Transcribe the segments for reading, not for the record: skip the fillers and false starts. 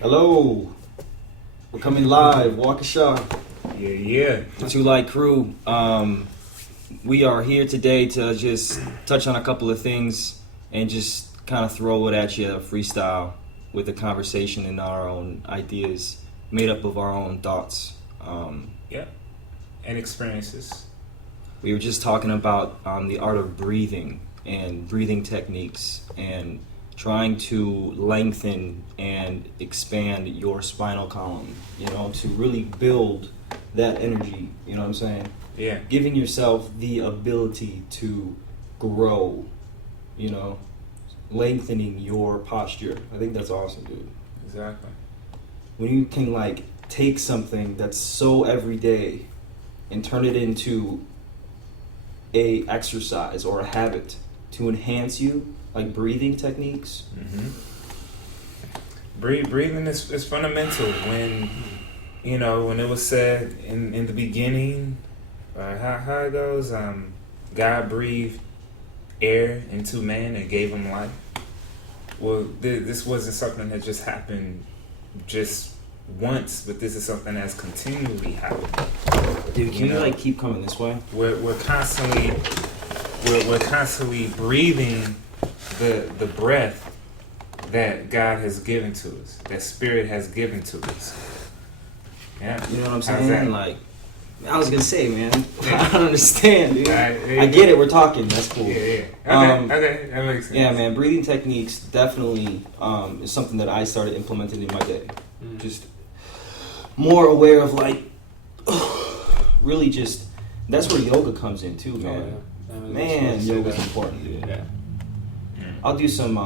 Hello, we're coming live. Waukesha, Yeah. the Two Light Crew. We are here today to just touch on a couple of things and just kind of throw it at you, freestyle, with a conversation and our own ideas, made up of our own thoughts. Yeah. And experiences. We were just talking about the art of breathing and breathing techniques and trying to lengthen and expand your spinal column, to really build that energy, you know what I'm saying? Yeah. Giving yourself the ability to grow, lengthening your posture. I think that's awesome, dude. Exactly. When you can take something that's so everyday and turn it into a exercise or a habit to enhance you, like breathing techniques. Mm-hmm. Breathing is fundamental. When it was said in the beginning, how it goes, God breathed air into man and gave him life. Well, this wasn't something that just happened just once, but this is something that's continually happening. Dude, can you keep coming this way? We're constantly breathing the breath that God has given to us, that Spirit has given to us. Yeah. You know what I'm How's saying? that? I was gonna say, man, I don't understand, dude. Yeah. I get it. We're talking. That's cool. Yeah. Okay, that makes sense. Yeah, man. Breathing techniques definitely is something that I started implementing in my day. Just more aware of really just. That's where yoga comes in too, man. Man, yoga's important, dude. Yeah. I'll do some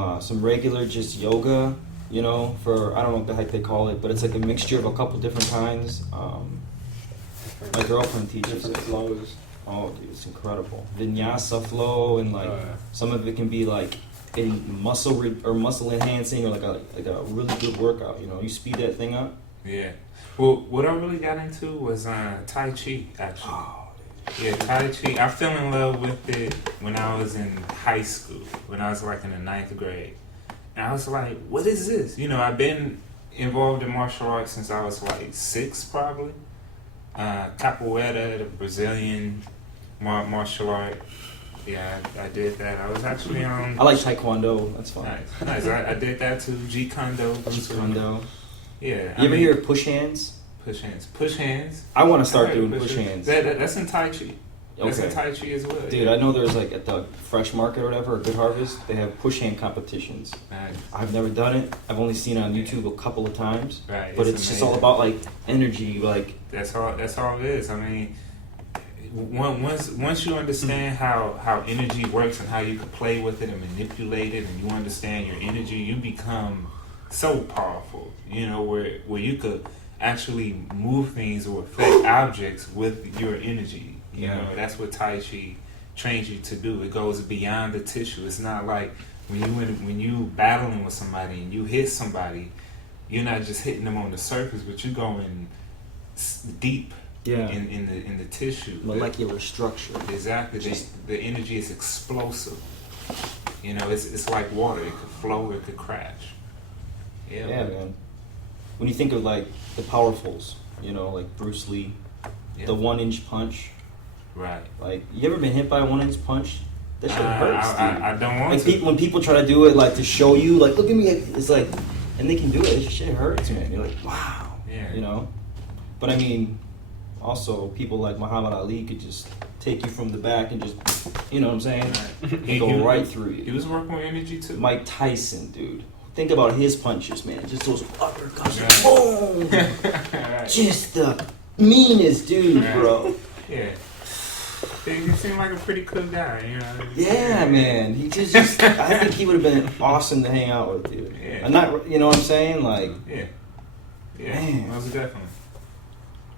regular just yoga, for I don't know what the heck they call it, but it's like a mixture of a couple different kinds. My girlfriend teaches Different it. flows. Oh, dude, it's incredible. Vinyasa flow and some of it can be in muscle enhancing or like a really good workout. You speed that thing up. Yeah. Well, what I really got into was Tai Chi, actually. Oh, Yeah, Tai Chi. I fell in love with it when I was in high school, when I was in the 9th grade. And I was like, what is this? I've been involved in martial arts since I was 6 probably. Capoeira, the Brazilian martial art. Yeah, I did that. I was actually on... I like Taekwondo. That's fun. Nice. I did that too. Jeet Kune Do. Yeah. You ever hear of push hands? Push hands. I want to start doing push hands. That's in Tai Chi. That's Okay. in Tai Chi as well. Dude, I know there's at the Fresh Market or whatever, or Good Harvest, they have push hand competitions. Nice. I've never done it. I've only seen it on YouTube a couple of times. Right. But it's just all about energy, That's all it is. I mean, once you understand how energy works and how you can play with it and manipulate it, and you understand your energy, you become so powerful. Where you could actually move things or affect objects with your energy. That's what Tai Chi trains you to do. It goes beyond the tissue. It's not like when you battling with somebody and you hit somebody, you're not just hitting them on the surface, but you're going deep in the tissue. molecular structure. Exactly. The energy is explosive. It's like water. It could flow. It could crash. Yeah, man. When you think of the powerfuls, like Bruce Lee, the 1-inch punch. Right. You ever been hit by a 1-inch punch? That shit hurts, dude. I don't want to. When people try to do it, to show you, look at me, it's and they can do it. This shit hurts, man. You're like, wow. Yeah. But I mean, also people like Muhammad Ali could just take you from the back and just, you know what I'm saying? Right. Go right through He you. was working with energy too. Mike Tyson, dude. Think about his punches, man. Just those uppercuts. Right. Boom! Right. Just the meanest dude, Right. bro. Yeah. He seemed like a pretty cool guy, Yeah, man. He just I think he would have been awesome to hang out with, dude. Yeah. And not, you know what I'm saying? Yeah. Man. Most definitely.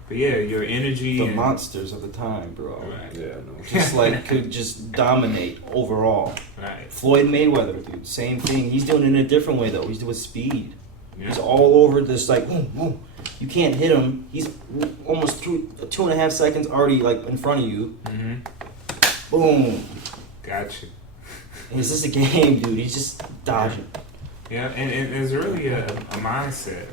But yeah, your energy. The and, monsters of the time, bro. Right. Yeah, no. Just could just dominate overall. Right. Floyd Mayweather, dude, same thing. He's doing it in a different way though. He's doing speed. Yeah. He's all over this boom, boom. You can't hit him. He's almost 2.5 seconds already in front of you. Mm-hmm. Boom. Gotcha. And it's just a game, dude. He's just dodging. Yeah, and it's really a mindset.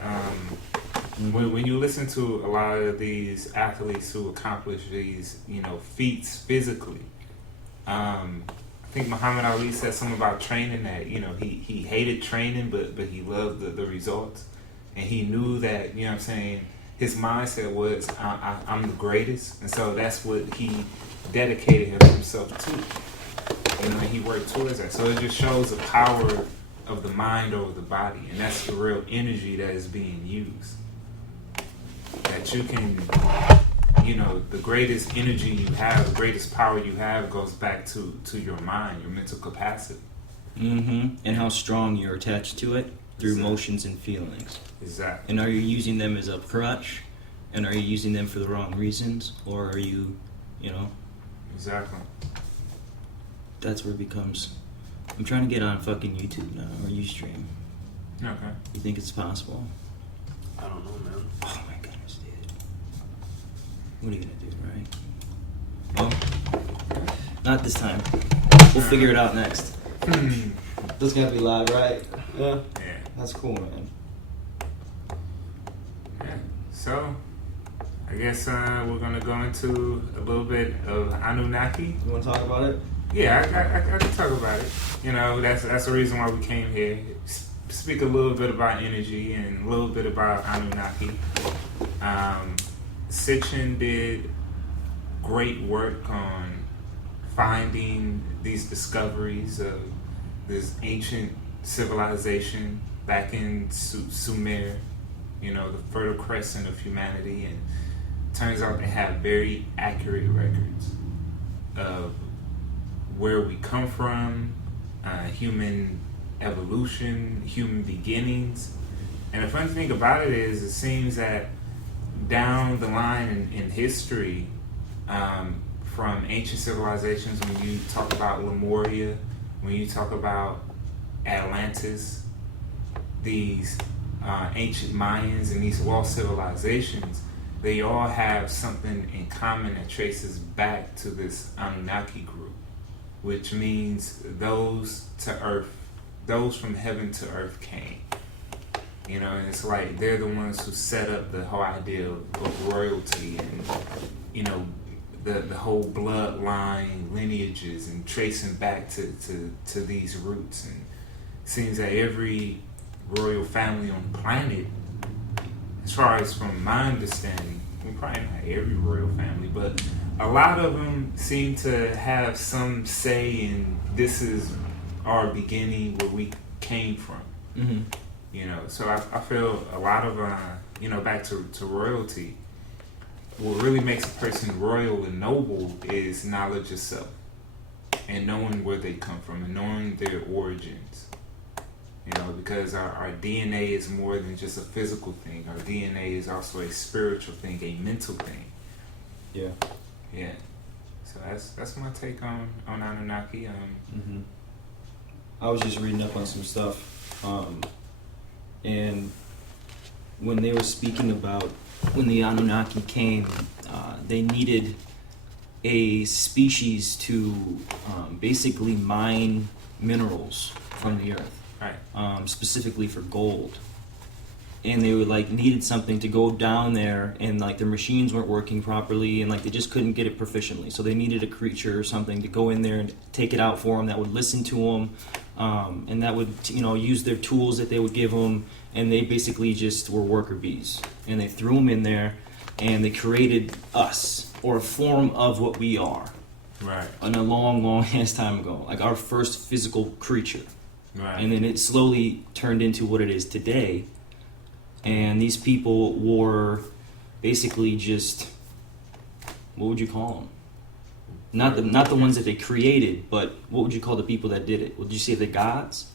When you listen to a lot of these athletes who accomplish these, feats physically, I think Muhammad Ali said something about training that, he hated training, but he loved the results. And he knew that, what I'm saying, his mindset was, I'm the greatest. And so that's what he dedicated himself to. And he worked towards that. So it just shows the power of the mind over the body. And that's the real energy that is being used. That you can, the greatest energy you have, the greatest power you have goes back to your mind, your mental capacity. Mm-hmm. And how strong you're attached to it through emotions and feelings. Exactly. And are you using them as a crutch? And are you using them for the wrong reasons? Or are you, Exactly. That's where it becomes... I'm trying to get on fucking YouTube now, or Ustream. Okay. You think it's possible? I don't know, man. Oh my goodness, dude. What are you gonna do, right? Well, not this time. We'll figure it out next. This is gonna be live, right? Yeah. Yeah. That's cool, man. Yeah. So, I guess we're gonna go into a little bit of Anunnaki. You wanna talk about it? Yeah, I can talk about it. That's the reason why we came here. Speak a little bit about energy and a little bit about Anunnaki. Sitchin did great work on finding these discoveries of this ancient civilization back in Sumer, the Fertile Crescent of humanity, and turns out they have very accurate records of where we come from, human evolution, human beginnings. And the funny thing about it is, it seems that down the line in history, from ancient civilizations, when you talk about Lemuria, when you talk about Atlantis, these ancient Mayans and these lost civilizations, they all have something in common that traces back to this Anunnaki group, which means those from heaven to earth came. And it's like they're the ones who set up the whole idea of royalty and, the whole bloodline lineages and tracing back to these roots. And it seems that every royal family on the planet, as far as from my understanding, probably not every royal family, but a lot of them seem to have some say in this is our beginning, where we came from. Mm-hmm. So I feel a lot of, back to royalty, what really makes a person royal and noble is knowledge of self and knowing where they come from and knowing their origins. Because our DNA is more than just a physical thing. Our DNA is also a spiritual thing, a mental thing. Yeah. Yeah. So that's my take on Anunnaki. Mm-hmm. I was just reading up on some stuff, and when they were speaking about when the Anunnaki came, they needed a species to basically mine minerals from the earth. Right. Specifically for gold, and they were needed something to go down there, and their machines weren't working properly, and they just couldn't get it proficiently, so they needed a creature or something to go in there and take it out for them that would listen to them, and that would use their tools that they would give them, and they basically just were worker bees, and they threw them in there, and they created us, or a form of what we are. Right. In a long ass time ago, our first physical creature. Right. And then it slowly turned into what it is today. And these people were basically just, what would you call them? Not the ones that they created, but what would you call the people that did it? Would you say the gods?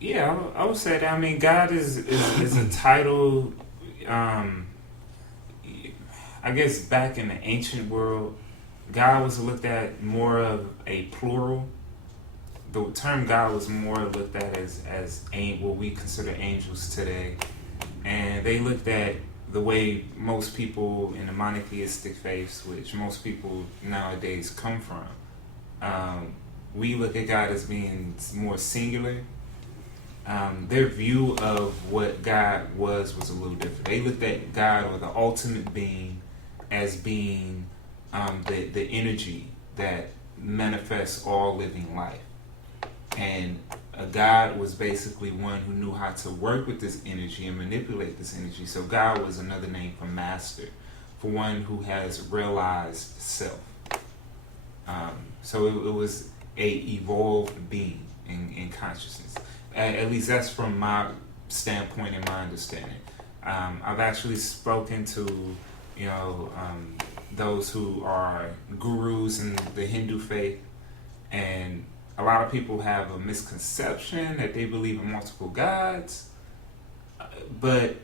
Yeah, I would say that. I mean, God is a title. I guess back in the ancient world, God was looked at more of a plural. The term God was more looked at as what we consider angels today, and they looked at the way most people in the monotheistic faiths, which most people nowadays come from. We look at God as being more singular, their view of what God was a little different. They looked at God or the ultimate being as being the energy that manifests all living life. And a God was basically one who knew how to work with this energy and manipulate this energy. So God was another name for master, for one who has realized self. So it was a evolved being in consciousness. At least that's from my standpoint and my understanding. I've actually spoken to, those who are gurus in the Hindu faith, and a lot of people have a misconception that they believe in multiple gods. But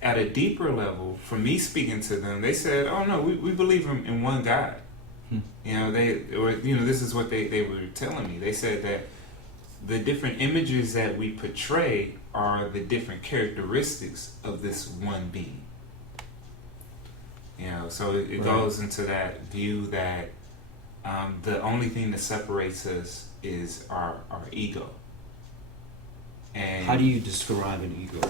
at a deeper level, from me speaking to them, they said, "Oh no, we believe in one God." This is what they were telling me. They said that the different images that we portray are the different characteristics of this one being. So it Right. goes into that view that the only thing that separates us is our ego. And How do you describe an ego?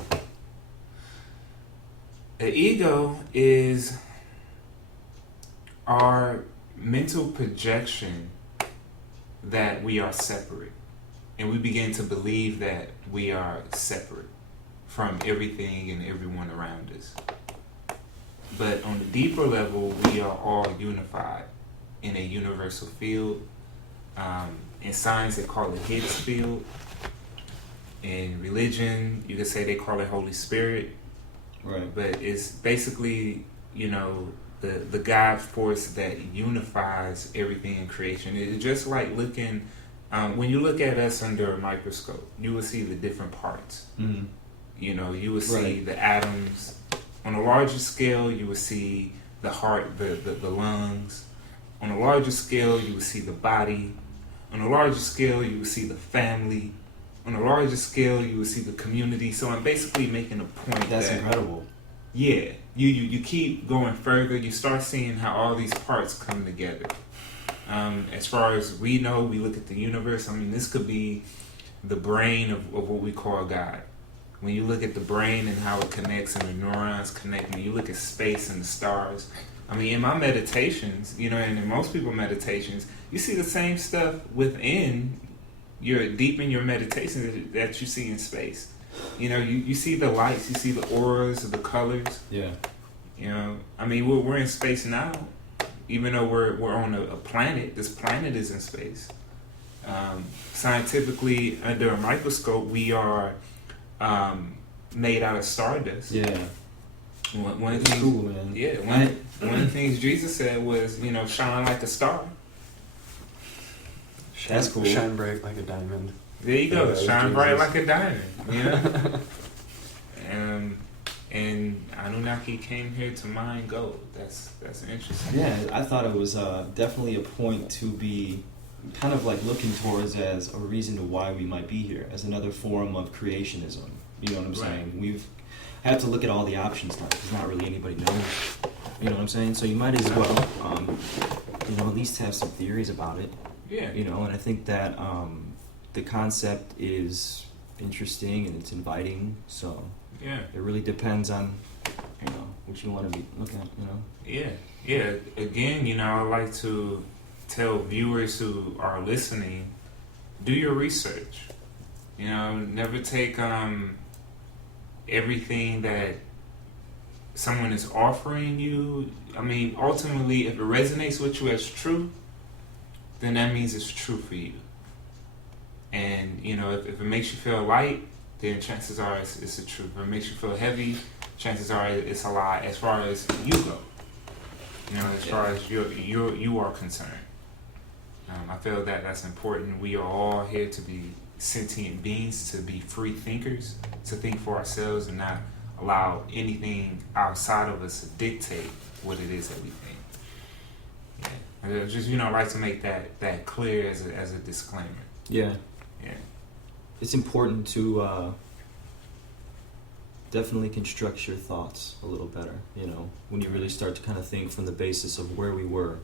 the ego is our mental projection that we are separate. And we begin to believe that we are separate from everything and everyone around us. But on the deeper level, we are all unified in a universal field. In science, they call it Higgs field. In religion, you could say they call it Holy Spirit. Right. But it's basically, the God force that unifies everything in creation. It's just like looking, when you look at us under a microscope, you will see the different parts. Mm-hmm. You will see Right. the atoms. On a larger scale, you will see the heart, the lungs. On a larger scale, you will see the body. On a larger scale, you will see the family. On a larger scale, you will see the community. So I'm basically making a point That's that incredible. yeah, you keep going further. You start seeing how all these parts come together. As far as we know, we look at the universe. I mean, this could be the brain of what we call God. When you look at the brain and how it connects and the neurons connect, when you look at space and the stars. I mean, in my meditations, and in most people's meditations, you see the same stuff within deep in your meditations that you see in space. You see the lights, you see the auras, the colors. Yeah. I mean, we're in space now, even though we're on a planet. This planet is in space. Scientifically, under a microscope, we are made out of stardust. Yeah. One of It's the things, cool, man. yeah. One of the things Jesus said was, shine like a star. That's cool. Shine bright like a diamond. There you go, Yeah, shine bright Jesus. like a diamond. And Anunnaki came here to mine gold. That's interesting. Yeah, I thought it was definitely a point to be kind of like looking towards as a reason to why we might be here, as another form of creationism. You know what I'm saying? We've had to look at all the options now because not really anybody knows. You know what I'm saying? So you might as well, at least have some theories about it. Yeah. And I think that the concept is interesting and it's inviting. So Yeah. it really depends on, what you want to be looking at. Yeah. Again, I like to tell viewers who are listening, do your research. Never take everything that someone is offering you. I mean, ultimately, if it resonates with you as true, then that means it's true for you. And, if it makes you feel light, then chances are it's the truth. If it makes you feel heavy, chances are it's a lie as far as you go. As far as you are concerned. I feel that that's important. We are all here to be sentient beings, to be free thinkers, to think for ourselves and not allow anything outside of us to dictate what it is that we think. Yeah. I just, like to make that clear as a disclaimer. Yeah. Yeah. It's important to definitely construct your thoughts a little better, when you really start to kind of think from the basis of where we were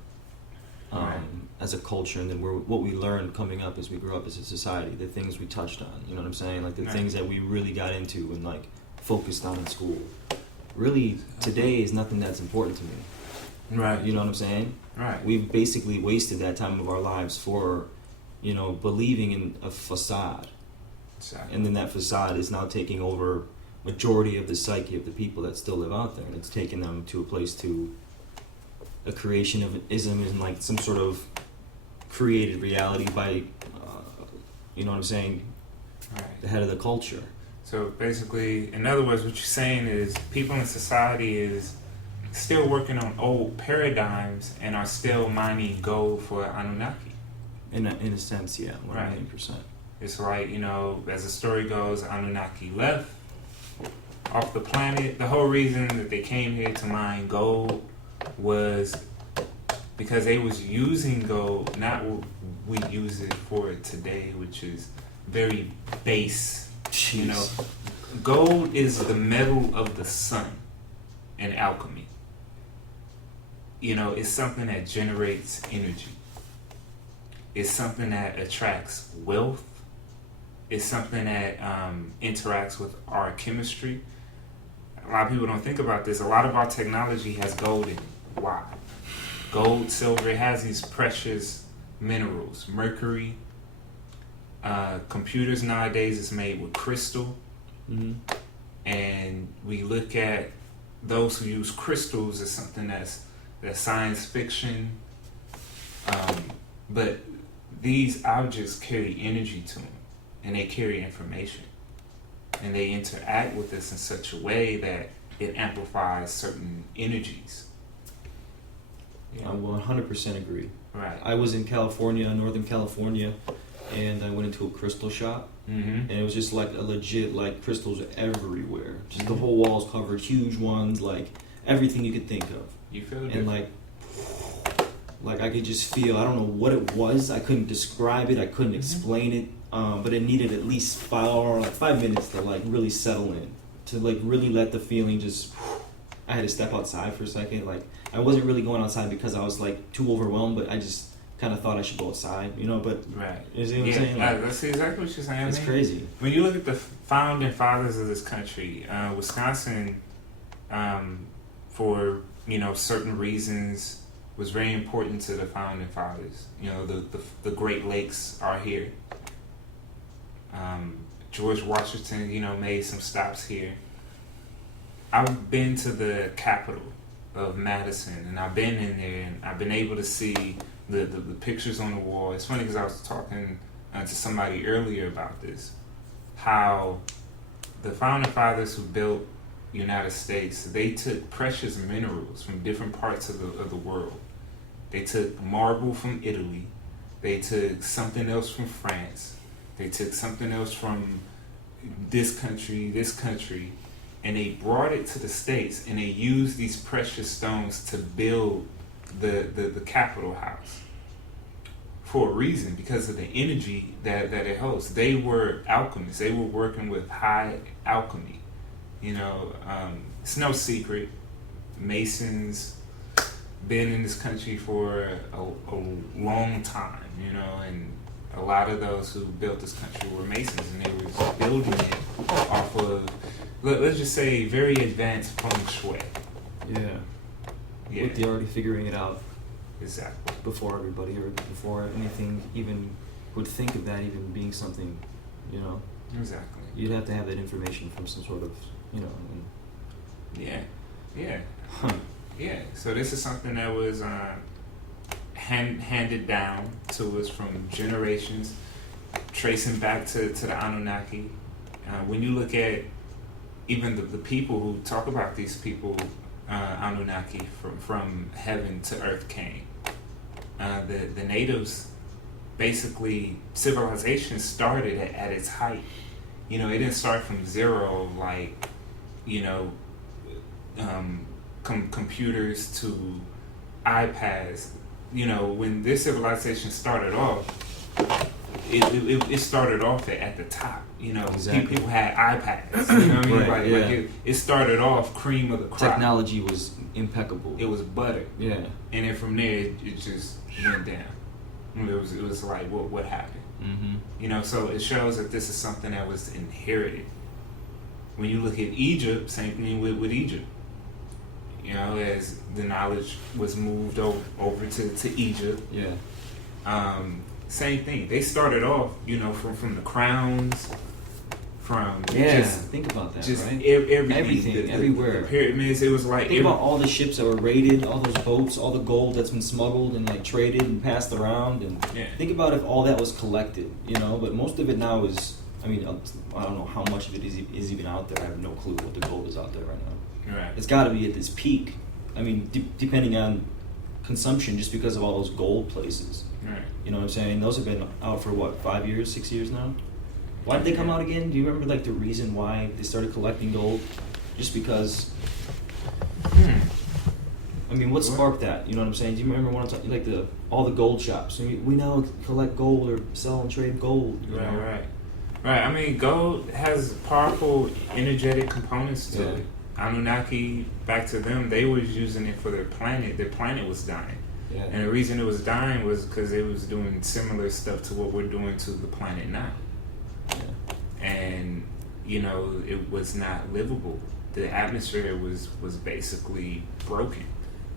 Right. as a culture, and then what we learned coming up as we grew up as a society, the things we touched on. You know what I'm saying? Like the Right. things that we really got into and like focused on in school. Really, today is nothing that's important to me. Right. You know what I'm saying? Right. We've basically wasted that time of our lives for, believing in a facade. Exactly. And then that facade is now taking over majority of the psyche of the people that still live out there, and it's taking them to a place to a creation of ism and like some sort of created reality by, you know what I'm saying, Right. the head of the culture. So basically, in other words, what you're saying is people in society is still working on old paradigms and are still mining gold for Anunnaki. In a sense, yeah, 1 Right. million percent. It's like, as the story goes, Anunnaki left off the planet. The whole reason that they came here to mine gold was because they was using gold, not what we use it for today, which is very base. Jeez. Gold is the metal of the sun in alchemy. It's something that generates energy. It's something that attracts wealth. It's something that interacts with our chemistry. A lot of people don't think about this. A lot of our technology has gold in it. Why? Gold, silver, it has these precious minerals. Mercury. Computers nowadays is made with crystal. Mm-hmm. And we look at those who use crystals as something that's science fiction. But these objects carry energy to them, and they carry information, and they interact with us in such a way that it amplifies certain energies. I 100% agree. Right. I was in California, Northern California, and I went into a crystal shop, Mm-hmm. and it was just like a legit, like crystals everywhere. Just the Mhm. whole walls covered, huge ones, like everything you could think of. You feel And it? like I could just feel, I don't know what it was, I couldn't describe it, I couldn't explain it, but it needed at least 5 minutes to like really settle in, to like really let the feeling just, I had to step outside for a second. Like I wasn't really going outside because I was like too overwhelmed, but I just kind of thought I should go outside, but Right. you see what I'm saying? Like, That's exactly what you're saying. it's man. crazy. When you look at the founding fathers of this country, Wisconsin, for certain reasons, was very important to the founding fathers. The Great Lakes are here. George Washington, made some stops here. I've been to the capital of Madison, and I've been in there, and I've been able to see the pictures on the wall. It's funny because I was talking to somebody earlier about this, how the founding fathers who built the United States, they took precious minerals from different parts of the world. They took marble from Italy. They took something else from France. They took something else from this country, and they brought it to the States, and they used these precious stones to build the Capitol House for a reason, because of the energy that it holds. They were alchemists. They were working with high alchemy. It's no secret. Masons been in this country for a long time, and a lot of those who built this country were Masons, and they were just building it off of, let's just say, very advanced feng shui. Yeah. With the already figuring it out Exactly. before everybody, or before anything even would think of that even being something, Exactly. you'd have to have that information from some sort of, Yeah. Huh. Yeah. So this is something that was handed down to us from generations, tracing back to the Anunnaki. When you look at even the people who talk about these people, Anunnaki, from heaven to earth came. The natives, basically, civilization started at its height. It didn't start from zero, like, computers to iPads. When this civilization started off, it started off at the top. You know, Exactly. people had iPads. You know what I mean? Right, Like it started off cream of the crop. Technology was impeccable. It was butter, Yeah. and then from there it just went down. It was like what happened. Mm-hmm. You know, so it shows that this is something that was inherited. When you look at Egypt, same thing with Egypt. You know, as the knowledge was moved over to Egypt, Yeah. same thing. They started off, you know, from the crowns, from Yeah. just Think about that, just right? everything, everywhere. The pyramids. It was like Think about all the ships that were raided, all those boats, all the gold that's been smuggled and like traded and passed around. And Yeah. think about if all that was collected, you know. But most of it now is, I mean, I don't know how much of it is even out there. I have no clue what the gold is out there right now. right. It's got to be at this peak. I mean, depending on consumption, just because of all those gold places. Right. You know what I'm saying? Those have been out for what, 5 years, 6 years now? Why did they come out again? Do you remember like the reason why they started collecting gold? Just because. I mean, what sparked that? You know what I'm saying? Do you remember when I'm talking like all the gold shops? We now collect gold or sell and trade gold. You know? Right. I mean, gold has powerful energetic components to Yeah. it. Anunnaki, back to them, they was using it for their planet. Their planet was dying. Yeah. And the reason it was dying was because it was doing similar stuff to what we're doing to the planet now. Yeah. And, you know, it was not livable. The atmosphere was basically broken.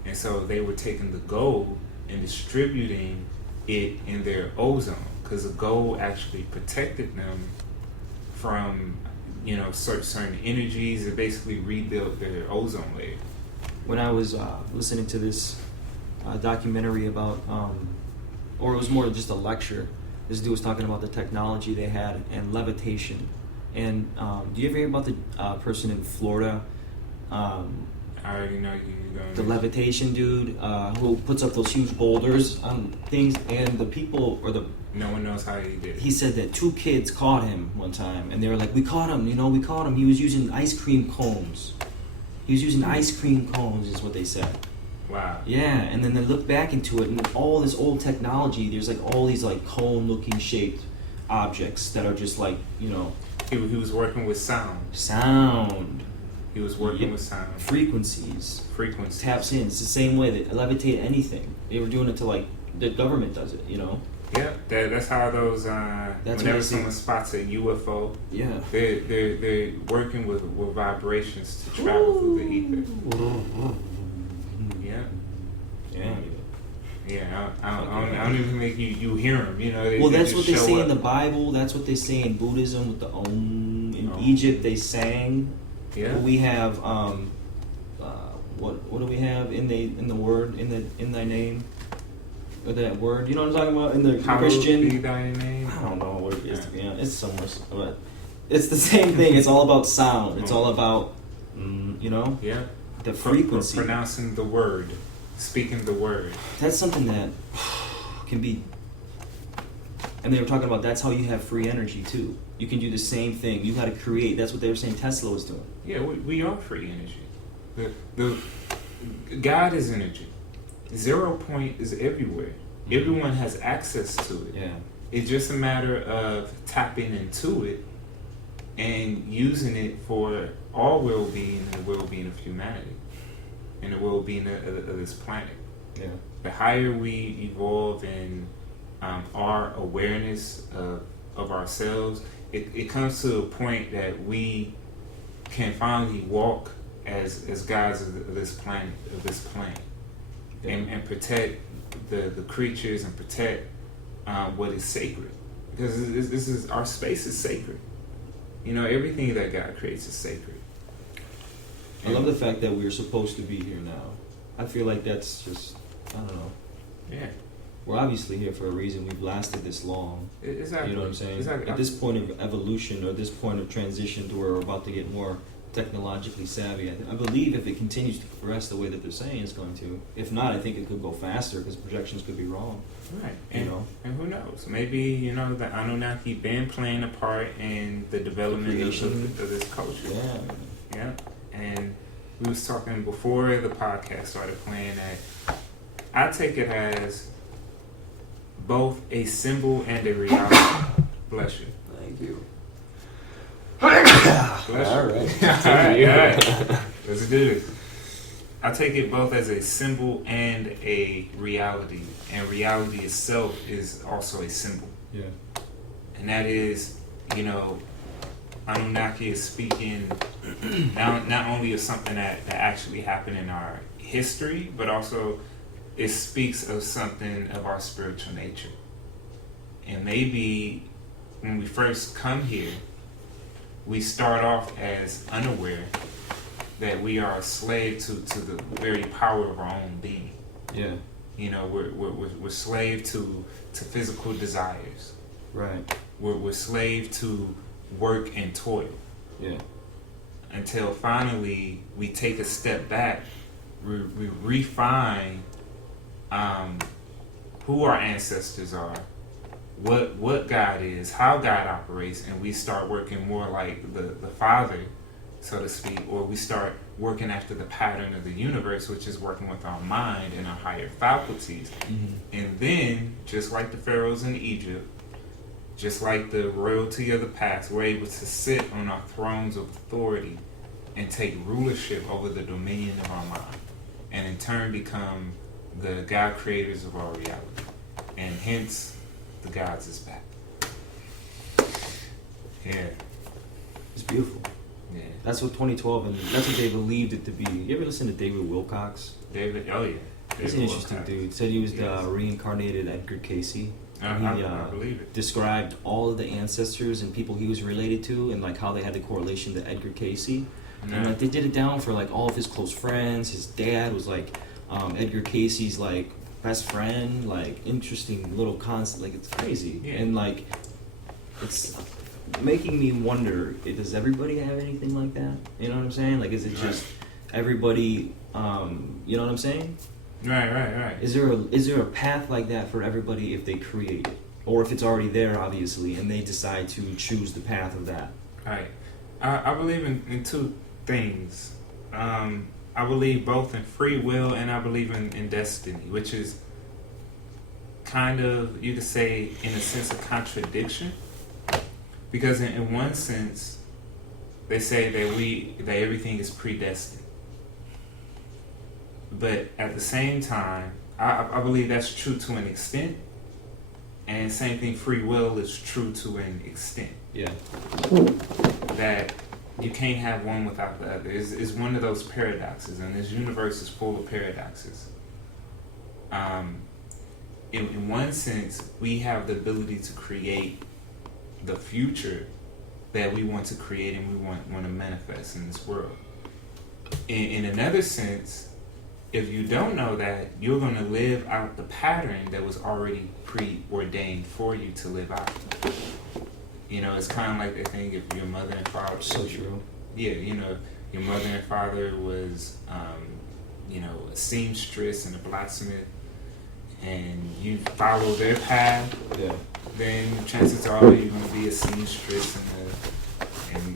And so they were taking the gold and distributing it in their ozone because the gold actually protected them from, you know, certain energies. It basically rebuilt their ozone layer. When I was listening to this documentary about, or it was more just a lecture, this dude was talking about the technology they had and levitation. And do you ever hear about the person in Florida? I already know you're going The levitation dude who puts up those huge boulders on things, and the people or the No one knows how he did it. he said that 2 kids caught him one time, and they were like, we caught him, we caught him. He was using ice cream cones. He was using ice cream cones, is what they said. Wow. Yeah, and then they look back into it, and all this old technology, there's like all these like cone-looking shaped objects that are just like, He was working with sound. sound, He was working Yep. with sound. frequencies. Frequency. Taps in. It's the same way that levitate anything. They were doing it to like the government does it, Yeah, that's how those. what Whenever I see. someone spots a UFO, Yeah. they're working with vibrations to travel through the ether. Yeah, Yeah. yeah. I don't even think you hear them. They, Well, they that's just what they show say up. in the Bible. That's what they say in Buddhism with the Om. In Om. Egypt, they sang. Yeah. We have what do we have in the word in thy name? Or that word, you know what I'm talking about in the Hallowed Christian. be thy name. I don't know what it is to be Yeah. honest. It's somewhere, but it's the same thing. It's all about sound. It's all about Yeah. the frequency. Pronouncing the word, speaking the word. That's something that can be. And they were talking about that's how you have free energy too. You can do the same thing. You got to create. That's what they were saying Tesla was doing. Yeah, we are free energy. The God is energy. 0 point is everywhere. Everyone has access to it. Yeah. It's just a matter of tapping into it and using it for our well-being and the well-being of humanity and the well-being of this planet. Yeah. The higher we evolve in our awareness of ourselves, it comes to a point that we can finally walk as guides of this planet, and protect the creatures and protect what is sacred, because this is our space is sacred. Everything that God creates is sacred. I love the fact that we're supposed to be here now. I feel like that's just, I don't know. Yeah, We're obviously here for a reason. We've lasted this long. exactly. You know what I'm saying? Exactly. At this point of evolution or this point of transition to where we're about to get more technologically savvy, I believe if it continues to progress the way that they're saying it's going to. If not, I think it could go faster because projections could be wrong. Right. You know? And who knows? Maybe, the Anunnaki been playing a part in the development of this culture. Yeah. Yeah. And we was talking before the podcast started playing that I take it as both a symbol and a reality. Bless you. Thank you. Bless you. All right. all right. Let's do this. I take it both as a symbol and a reality, and reality itself is also a symbol. Yeah. And that is, you know, Anunnaki is speaking not only of something that actually happened in our history, but also it speaks of something of our spiritual nature. And maybe when we first come here, we start off as unaware that we are a slave to the very power of our own being. Yeah. You know, we're slave to physical desires. Right. We're slave to work and toil. Yeah. Until finally we take a step back, we refine who our ancestors are, what God is, how God operates, and we start working more like the Father, so to speak, or we start working after the pattern of the universe, which is working with our mind and our higher faculties. Mm-hmm. And then, just like the pharaohs in Egypt, just like the royalty of the past, we're able to sit on our thrones of authority and take rulership over the dominion of our mind, and in turn become the God creators of our reality. And hence, the gods is back. Yeah. It's beautiful. Yeah. That's what 2012, and that's what they believed it to be. You ever listen to David Wilcox? David, oh yeah. He's an interesting dude. Said he was the reincarnated Edgar Casey. I believe it. Described all of the ancestors and people he was related to, and like how they had the correlation to Edgar Casey. Yeah. And like they did it down for like all of his close friends. His dad was like Edgar Casey's like best friend. Like interesting little concept. Like it's crazy. Yeah. And like it's making me wonder, does everybody have anything like that? You know what I'm saying? Like is it just everybody? You know what I'm saying? Right. Is there a path like that for everybody if they create it, or if it's already there, obviously, and they decide to choose the path of that? Right. I believe in two things. I believe both in free will and I believe in destiny, which is kind of, you could say, in a sense, a contradiction. Because in one sense, they say that everything is predestined. But at the same time, I believe that's true to an extent. And same thing, free will is true to an extent. Yeah. That you can't have one without the other. It's one of those paradoxes, and this universe is full of paradoxes. In one sense, we have the ability to create the future that we want to create and we want to manifest in this world. In another sense, if you don't know that, you're going to live out the pattern that was already preordained for you to live out. You know, it's kind of like the thing if your mother and father... So true. Yeah, you know, your mother and father was, a seamstress and a blacksmith, and you follow their path, Yeah. then chances are you're going to be a seamstress and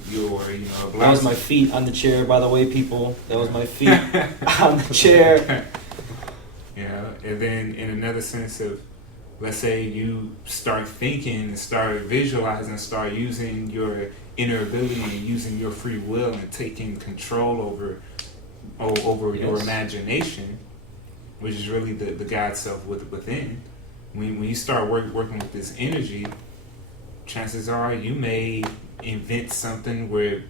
you're, a blacksmith. That was my feet on the chair, by the way, people. That was my feet on the chair. Yeah, and then in another sense of, let's say you start thinking and start visualizing, start using your inner ability and using your free will and taking control over your imagination, which is really the God self within. When you start working with this energy, chances are you may invent something where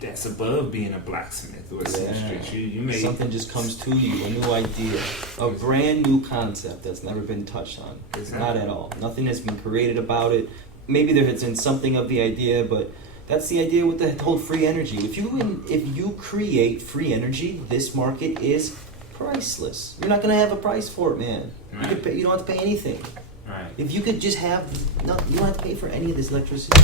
that's above being a blacksmith or a seamstress. You may something just comes to you, a new idea, a brand new concept that's never been touched on. Exactly. Not at all. Nothing has been created about it. Maybe there has been something of the idea, but that's the idea with the whole free energy. If you create free energy, this market is priceless. You're not gonna have a price for it, man. Right. You don't have to pay anything. Right. If you could just have, no, you don't have to pay for any of this electricity.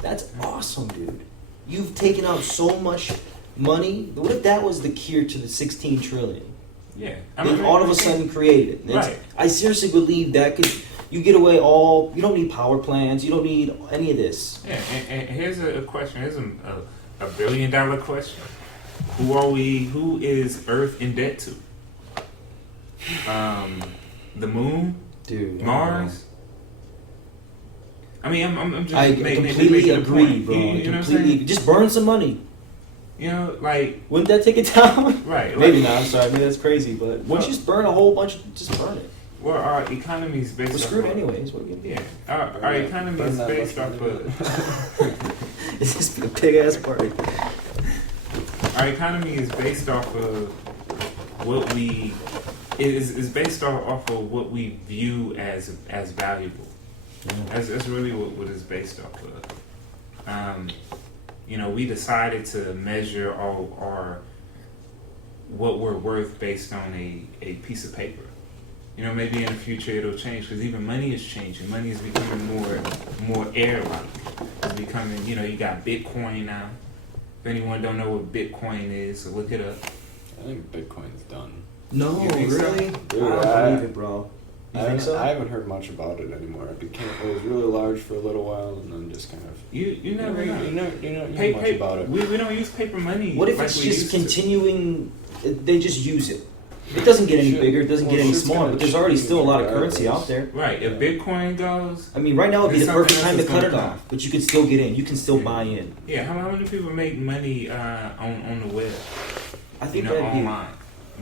That's awesome, dude. You've taken out so much money. What if that was the cure to the 16 trillion? Yeah. Then all of a sudden created it. Right. I seriously believe that you get away you don't need power plants. You don't need any of this. Yeah, and here's a question. Here's a $1 billion question. Who is Earth in debt to? The moon, Dude, Mars. I mean, I'm just I completely making a agree, point. bro. You know what I'm Completely. saying? Just burn some money. You know, like Wouldn't that take it down? right. Maybe like, not. I'm sorry. Maybe that's crazy. But once Well- you just burn a whole bunch, just burn it. Well, our economy is based. We're off screwed of- anyways. What are you gonna do? Yeah, our economy Burn is that based much off money. of. It's just a big ass party. Our economy is based off of what we is based off of what we view as valuable. That's really what it's based off of. You know, we decided to measure our what we're worth based on a piece of paper. You know, maybe in the future it'll change because even money is changing. Money is becoming more air-like. It's becoming, you know, you got Bitcoin now. If anyone don't know what Bitcoin is, look it up. I think Bitcoin's done. No, You think so? really? Dude, I don't I- believe it, bro. You think so? I haven't heard much about it anymore. It was really large for a little while, and then just kind of. You never know. You know Pay- much pay- about it. We don't use paper money. What if like it's we just used to. continuing? They just use it. It doesn't get any Shit. bigger. It doesn't Well, get any shit's smaller. gonna But there's already change still a lot of currency regardless. out there. Right. If Bitcoin goes, I mean, right now would be There's the perfect something time to else cut that's it gonna off. But you can still get in. You can still Yeah. buy in. yeah. How many people make money on the web? I You think know, that'd be online.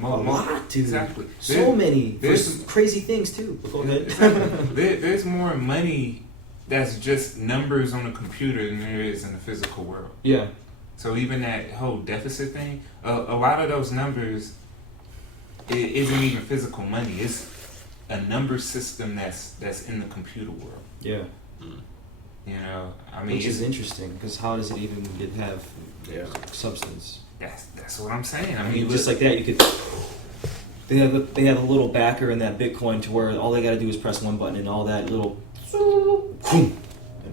a lot, dude. Exactly. So many. there's- There's crazy things too. But go ahead. There's more money that's just numbers on a computer than there is in the physical world. Yeah. So even that whole deficit thing, a lot of those numbers isn't even physical money. It's a number system that's in the computer world. Yeah. You know, I mean, Which is it's, interesting because how does it even have Yeah. substance? that's what I'm saying. I mean, just like that, you could. They have a little backer in that Bitcoin to where all they got to do is press one button and all that little, and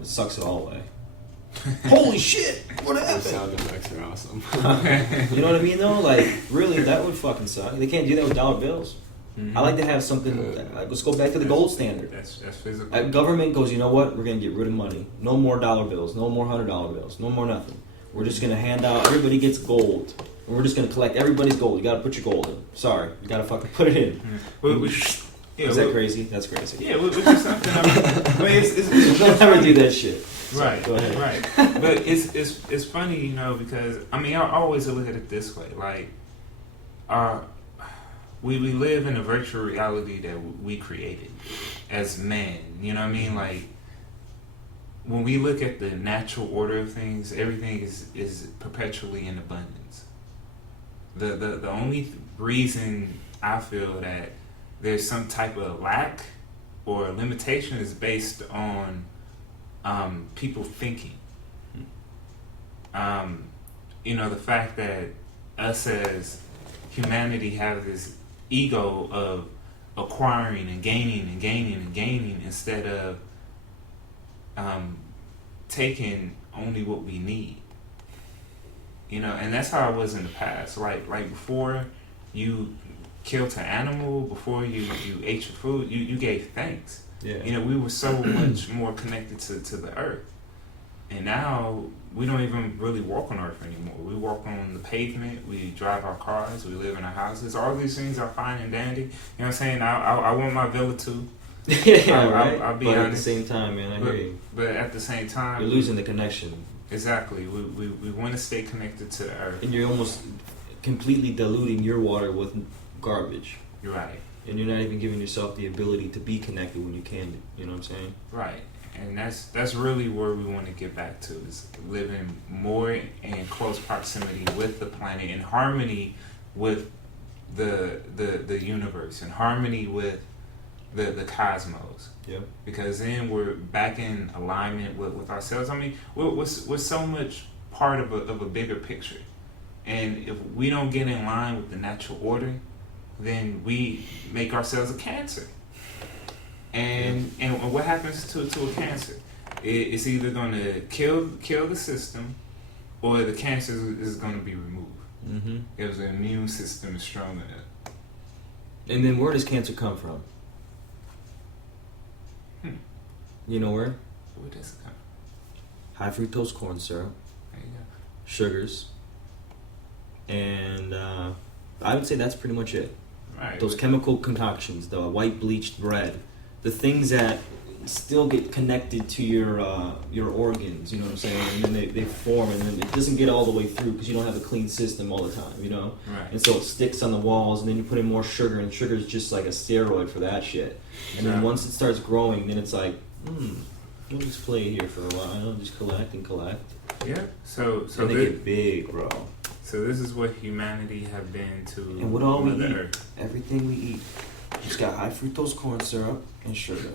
it sucks it all away. Holy shit! What The happened? sound effects are awesome. You know what I mean? Though, like, really, that would fucking suck. They can't do that with dollar bills. I like to have something. Like, let's go back to the gold standard. That's physical. Government goes, you know what? We're gonna get rid of money. No more dollar bills. No more $100 bills. No more nothing. We're just gonna hand out. Everybody gets gold. And we're just gonna collect everybody's gold. You gotta put your gold in. Sorry, you gotta fucking put it in. Yeah, Is that crazy? That's crazy. Yeah, which is something. I mean, but it's They'll never do that shit. Right, Go ahead. right. But it's funny, you know, because I mean, I always look at it this way: like, we live in a virtual reality that we created as man. You know what I mean? Like, when we look at the natural order of things, everything is perpetually in abundance. The only reason I feel that there's some type of lack or limitation is based on people thinking. You know, the fact that us as humanity have this ego of acquiring and gaining and gaining and gaining instead of taking only what we need. You know, and that's how it was in the past. Like before you killed an animal, before you ate your food, you gave thanks. Yeah. You know, we were so much more connected to the earth. And now we don't even really walk on earth anymore. We walk on the pavement, we drive our cars, we live in our houses. All these things are fine and dandy. You know what I'm saying? I want my villa too. Yeah, right. I'll be but honest. at the same time, man, I But, hear you. but at the same time, You're losing the connection, exactly. We want to stay connected to the earth. and you're almost completely diluting your water with garbage, You're right. and you're not even giving yourself the ability to be connected when you can. You know what I'm saying? Right. And that's really where we want to get back to, is living more in close proximity with the planet, in harmony with the universe, in harmony with the cosmos. Yeah. Because then we're back in alignment with ourselves. I mean, we're so much part of a bigger picture. And if we don't get in line with the natural order, then we make ourselves a cancer. And what happens to a cancer? It's either going to kill the system, or the cancer is going to be removed. Mm-hmm. If the immune system is strong enough. And then where does cancer come from? You know where? Where does it come? High fructose corn syrup, There you go. sugars, and I would say that's pretty much it. Right. Those chemical concoctions, the white bleached bread, the things that still get connected to your organs, you know what I'm saying? And then they form, and then it doesn't get all the way through because you don't have a clean system all the time, you know? Right. And so it sticks on the walls, and then you put in more sugar, and sugar is just like a steroid for that shit. And then Exactly. once it starts growing, then it's like, we'll just play here for a while, just collect and collect. Yeah. So And they this, get big, bro. so this is what humanity have been to And what all we Mother eat, Earth. everything we eat, just got high fructose corn syrup and sugar.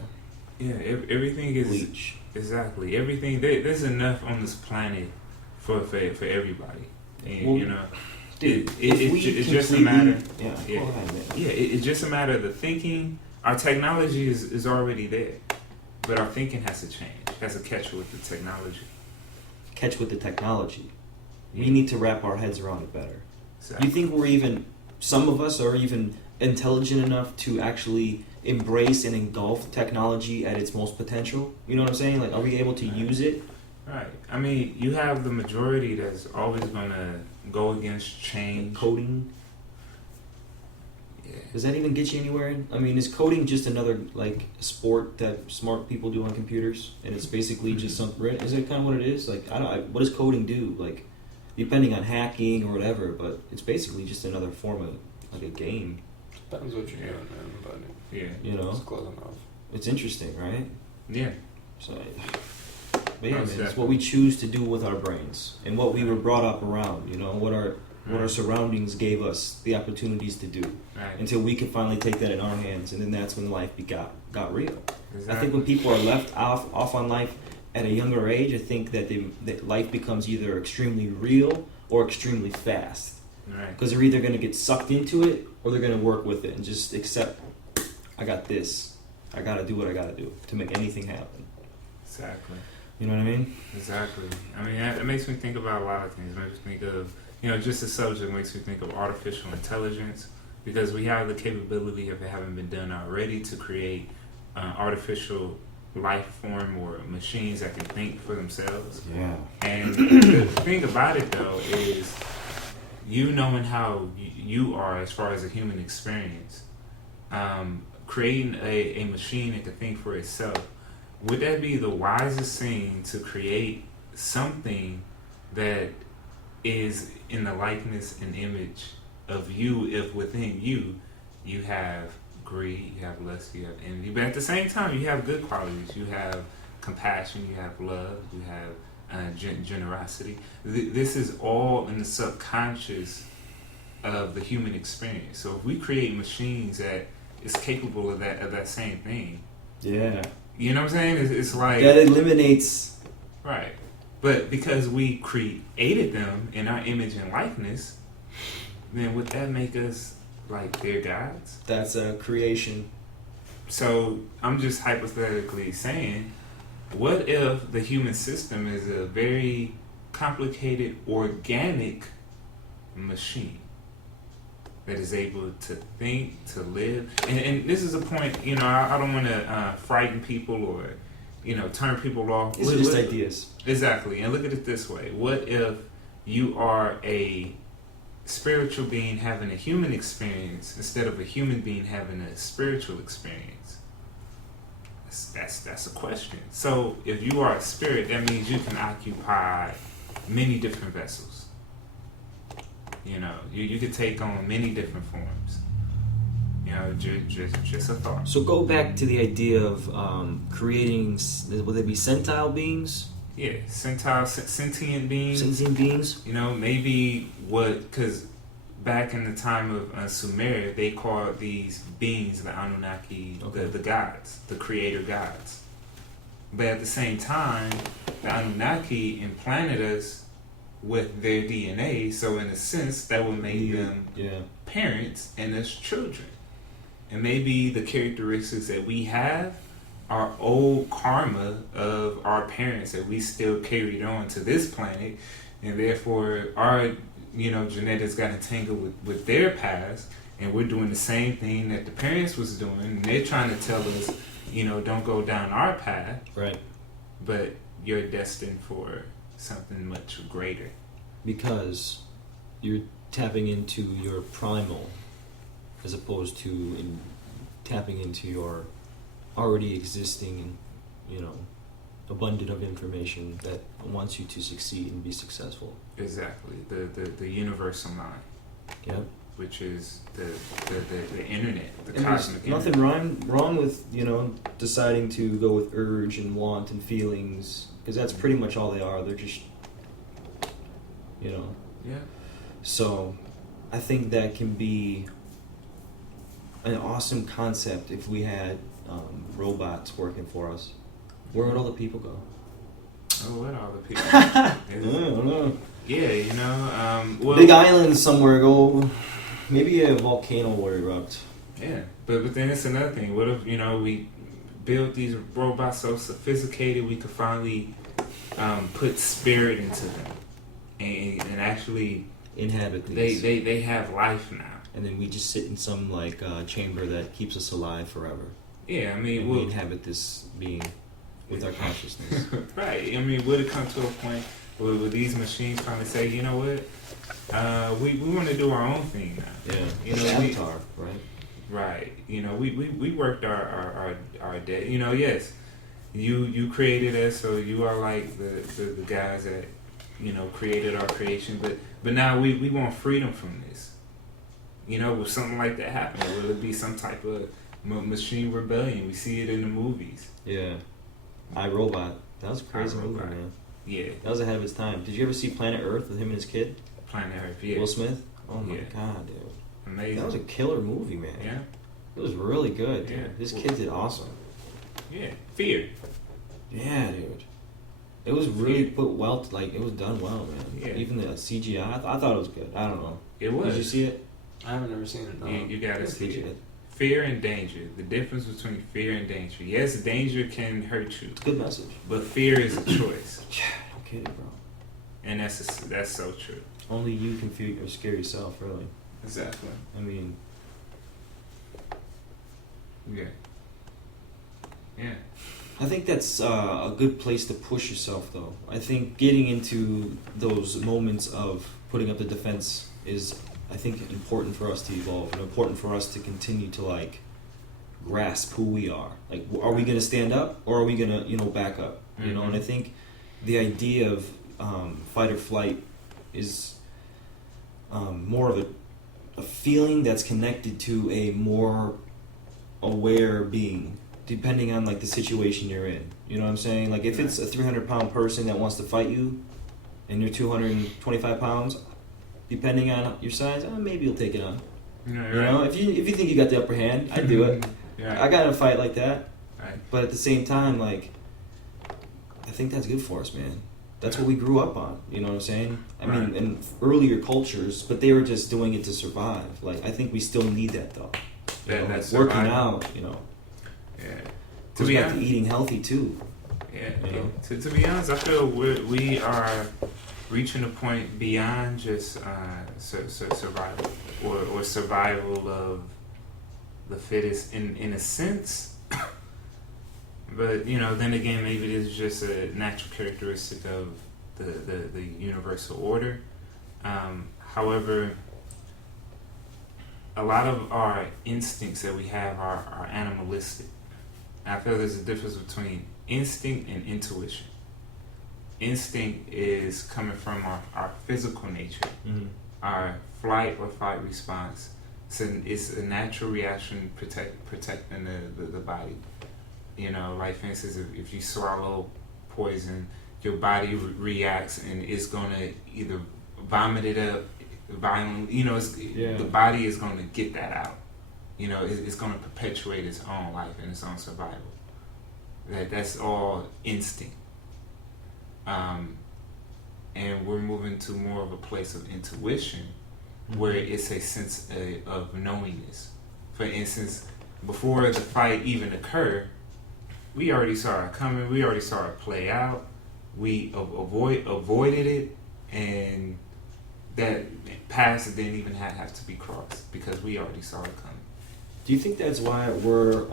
Yeah. Everything is Bleach. exactly everything. There's enough on this planet for everybody. And, Well, you know, Dude, it's just a matter. Yeah, Yeah. go ahead, man. Yeah, it's just a matter of the thinking. Our technology is already there, but our thinking has to change. It has to catch with the technology. Catch with the technology. We Yeah. need to wrap our heads around it better. Exactly. You think we're even, some of us are even intelligent enough to actually embrace and engulf technology at its most potential? You know what I'm saying? Like, are we able to use it? Right. I mean, you have the majority that's always gonna go against change. Coding? Yeah. Does that even get you anywhere? I mean, is coding just another, like, sport that smart people do on computers? And it's basically just some, is that kind of what it is? Like, what does coding do? Like, depending on hacking or whatever, but it's basically just another form of, like, a game. Depends what you're doing, man. But Yeah. You know? it's close enough. It's interesting, right? Yeah. So, but yeah, man, Most it's definitely. what we choose to do with our brains and what we were brought up around. You know, what our surroundings gave us the opportunities to do Right. until we could finally take that in our hands, and then that's when life got real. Exactly. I think when people are left off on life at a younger age, I think that that life becomes either extremely real or extremely fast, Right. because they're either going to get sucked into it or they're going to work with it and just accept, I got this, I got to do what I got to do to make anything happen. Exactly. You know what I mean? Exactly. I mean, it makes me think about a lot of things. It makes me think of, you know, just the subject makes me think of artificial intelligence, because we have the capability, if it haven't been done already, to create artificial life form or machines that can think for themselves. Yeah. And the thing about it, though, is you knowing how you are as far as a human experience, creating a machine that can think for itself, would that be the wisest thing to create something that is in the likeness and image of you, if within you you have greed, you have lust, you have envy, but at the same time you have good qualities, you have compassion, you have love, you have generosity. This is all in the subconscious of the human experience. So if we create machines that is capable of that same thing, Yeah. you know what I'm saying? It's like That eliminates. right, but because we created them in our image and likeness, then would that make us like their gods? That's a creation. So I'm just hypothetically saying, what if the human system is a very complicated organic machine that is able to think, to live? And this is a point, you know, I don't want to frighten people or, you know, turn people off. These are just ideas. Exactly. And look at it this way. What if you are a spiritual being having a human experience instead of a human being having a spiritual experience? That's a question. So if you are a spirit, that means you can occupy many different vessels. You know, you could take on many different forms. You know, just a thought. So go back to the idea of creating, would they be sentile beings? Yeah, sentient beings. Sentient beings? You know, maybe because back in the time of Sumeria, they called these beings the Anunnaki, Okay. the gods, the creator gods. But at the same time, the Anunnaki implanted us with their DNA, so in a sense, that would make them Yeah. parents and us children. And maybe the characteristics that we have are old karma of our parents that we still carried on to this planet, and therefore our, you know, genetics got entangled with their past, and we're doing the same thing that the parents was doing, and they're trying to tell us, you know, don't go down our path, Right. but you're destined for something much greater. Because you're tapping into your primal as opposed to tapping into your already existing and, you know, abundant of information that wants you to succeed and be successful. Exactly. The universal mind, Yep. which is the internet, the And there's cosmic nothing internet. wrong with, you know, deciding to go with urge and want and feelings, because that's pretty much all they are. They're just, you know. Yeah. So I think that can be an awesome concept if we had robots working for us. Where would all the people go? Oh, what all the people? I don't know. Yeah, you know. Well, Big island somewhere. Go. Maybe a volcano will erupt. Yeah, but then it's another thing. What if, you know, we build these robots so sophisticated we could finally put spirit into them and actually Inhabit these. they have life now. And then we just sit in some like chamber that keeps us alive forever. Yeah, I mean, And we we'll, inhabit this being with our consciousness. right. I mean, would it come to a point where these machines finally say, you know what, we want to do our own thing now. Yeah. You know, we- Avatar, right? Right. You know, we worked our day. You know, yes, you created us, so you are like the guys that, you know, created our creation. But now we want freedom from this. You know, will something like that happen? Will it be some type of machine rebellion? We see it in the movies. Yeah. iRobot. That was a crazy movie, iRobot. man. Yeah, That was ahead of its time. Did you ever see Planet Earth with him and his kid? Planet Earth. Yeah, Will Smith? Oh my Yeah. god, dude. amazing. That was a killer movie, man. yeah, It was really good, dude. Yeah. His kid did awesome. yeah. Fear. Yeah, dude. It was really put well, like, it was done well, man. Yeah. Even the CGI, I thought it was good. I don't know. It was. Did you see it? I haven't ever seen it. No. You gotta see Did it. you? Fear and danger. The difference between fear and danger. Yes, danger can hurt you, It's a good message. but fear is a choice, Yeah, don't kid it, bro. and that's so true. Only you can fear or scare yourself, really. Exactly. I mean, Yeah. Yeah. I think that's a good place to push yourself, though. I think getting into those moments of putting up the defense is, I think, important for us to evolve and important for us to continue to, like, grasp who we are. Like, are we going to stand up or are we going to, you know, back up? You know, and I think the idea of fight or flight is more of a feeling that's connected to a more aware being, depending on like the situation you're in. You know what I'm saying? Like if it's a 300-pound person that wants to fight you, and you're 225 pounds, depending on your size, maybe you'll take it on. You know, You know, if you think you got the upper hand, I'd do it. Yeah. I got in a fight like that, Right. but at the same time, like I think that's good for us, man. That's what we grew up on. You know what I'm saying? I mean, Right. in earlier cultures, but they were just doing it to survive. Like I think we still need that though. You know, That's working survival. out, you know. Yeah. To Goes be back to honest, eating healthy too. yeah. you know? To be honest, I feel we are reaching a point beyond just survival or survival of the fittest in a sense. But you know, then again, maybe this is just a natural characteristic of the universal order. However, a lot of our instincts that we have are animalistic. I feel there's a difference between instinct and intuition. Instinct is coming from our physical nature, our flight or fight response. So it's a natural reaction protecting the body. You know, like for instance, if you swallow poison, your body reacts and it's gonna either vomit it up violently. You know, the body is gonna get that out. You know, it's gonna perpetuate its own life and its own survival. That's all instinct. And we're moving to more of a place of intuition, where it's a sense of knowingness. For instance, before the fight even occurred, we already saw it coming. We already saw it play out. We avoided it, and that path didn't even have to be crossed because we already saw it coming. Do you think that's why we're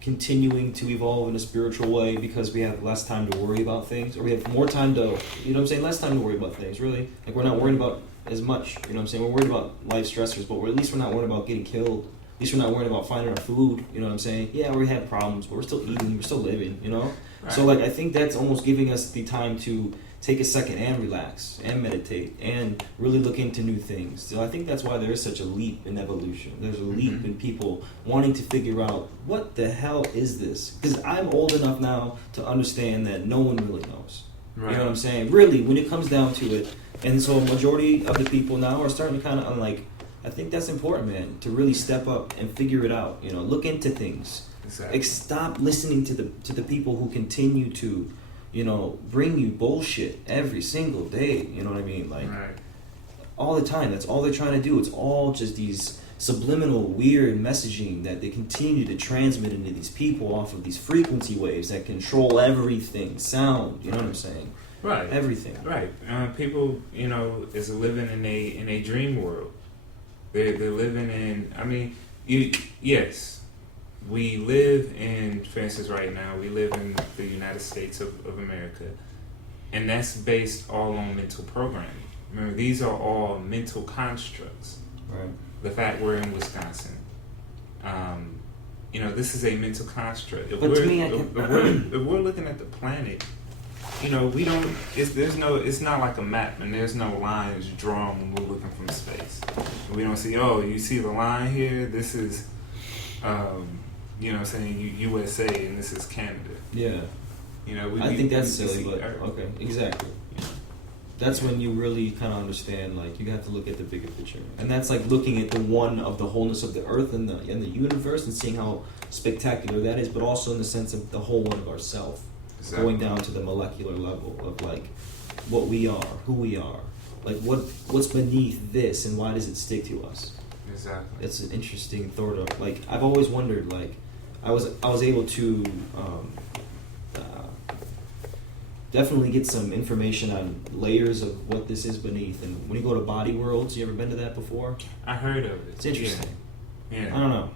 continuing to evolve in a spiritual way, because we have less time to worry about things, or we have more time to, you know what I'm saying, less time to worry about things, really? Like we're not worried about as much, you know what I'm saying? We're worried about life stressors, but at least we're not worried about getting killed At least we're not worrying about finding our food. You know what I'm saying? Yeah, we have problems, but we're still eating. We're still living. You know. Right. So like I think that's almost giving us the time to take a second and relax and meditate and really look into new things. So I think that's why there is such a leap in evolution. There's a leap in people wanting to figure out what the hell is this? Because I'm old enough now to understand that no one really knows. Right. You know what I'm saying? Really, when it comes down to it, and so a majority of the people now are starting to kind of, I'm like, I think that's important, man, to really step up and figure it out. You know, look into things. Exactly. Stop listening to the people who continue to, you know, bring you bullshit every single day. You know what I mean? Like Right. all the time. That's all they're trying to do. It's all just these subliminal, weird messaging that they continue to transmit into these people off of these frequency waves that control everything. Sound. You know what I'm saying? Right. Everything. Right. People, you know, is living in a dream world. They're living in. I mean, yes. We live in, for instance, right now, we live in the United States of America, and that's based all on mental programming. Remember, these are all mental constructs. Right. The fact we're in Wisconsin, you know, this is a mental construct. If But to we're, me, if we're looking at the planet, you know, we don't. It's not like a map, and there's no lines drawn when we're looking from space. We don't see. Oh, you see the line here. This is. You know what I'm saying, USA, and this is Canada. Yeah. You know, I think that's we silly, see but Earth. okay, exactly. That's when you really kind of understand, like, you have to look at the bigger picture. And that's like looking at the one of the wholeness of the earth and the universe and seeing how spectacular that is, but also in the sense of the whole one of ourself. Exactly. Going down to the molecular level of like what we are, who we are. Like what's beneath this and why does it stick to us? Exactly. It's an interesting thought of, like, I've always wondered, like, I was able to definitely get some information on layers of what this is beneath. And when you go to Body Worlds, you ever been to that before? I heard of it. It's interesting. Yeah. I don't know.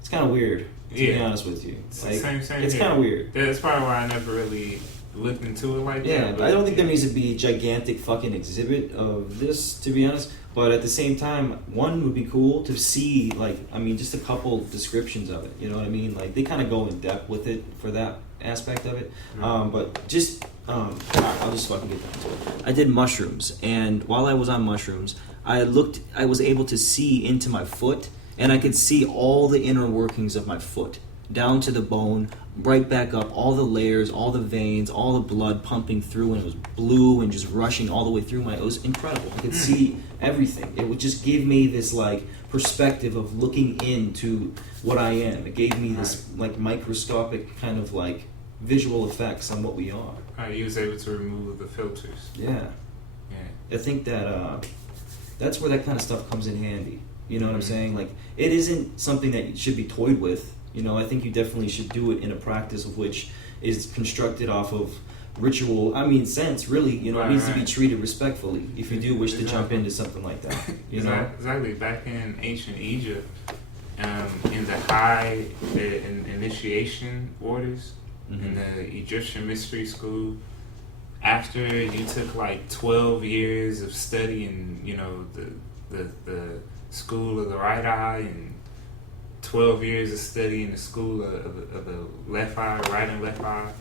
It's kind of weird, to be Yeah. honest with you. Like, Same it's here. kind of weird. That's probably why I never really looked into it like Yeah, that. but I don't think there needs to be a gigantic fucking exhibit of this, to be honest. But at the same time, one would be cool to see, like, I mean, just a couple descriptions of it. You know what I mean? Like, they kind of go in depth with it for that aspect of it. But just, I'll just fucking get down to it. I did mushrooms, and while I was on mushrooms, I was able to see into my foot, and I could see all the inner workings of my foot, down to the bone, right back up, all the layers, all the veins, all the blood pumping through, and it was blue and just rushing all the way through it was incredible. I could see everything. It would just give me this, like, perspective of looking into what I am. It gave me this, like, microscopic kind of, like, visual effects on what we are. You was able to remove the filters. Yeah. Yeah. I think that that's where that kind of stuff comes in handy. You know what I'm saying? Like, it isn't something that should be toyed with. You know, I think you definitely should do it in a practice of which is constructed off of ritual. I mean, sense, really. You know, it needs to be treated respectfully if you do wish to jump into something like that. You know? Exactly. Back in ancient Egypt, in the high initiation orders, in the Egyptian mystery school, after you took like 12 years of studying, you know, the school of the right eye and 12 years of studying the school of the left eye, right and left eye,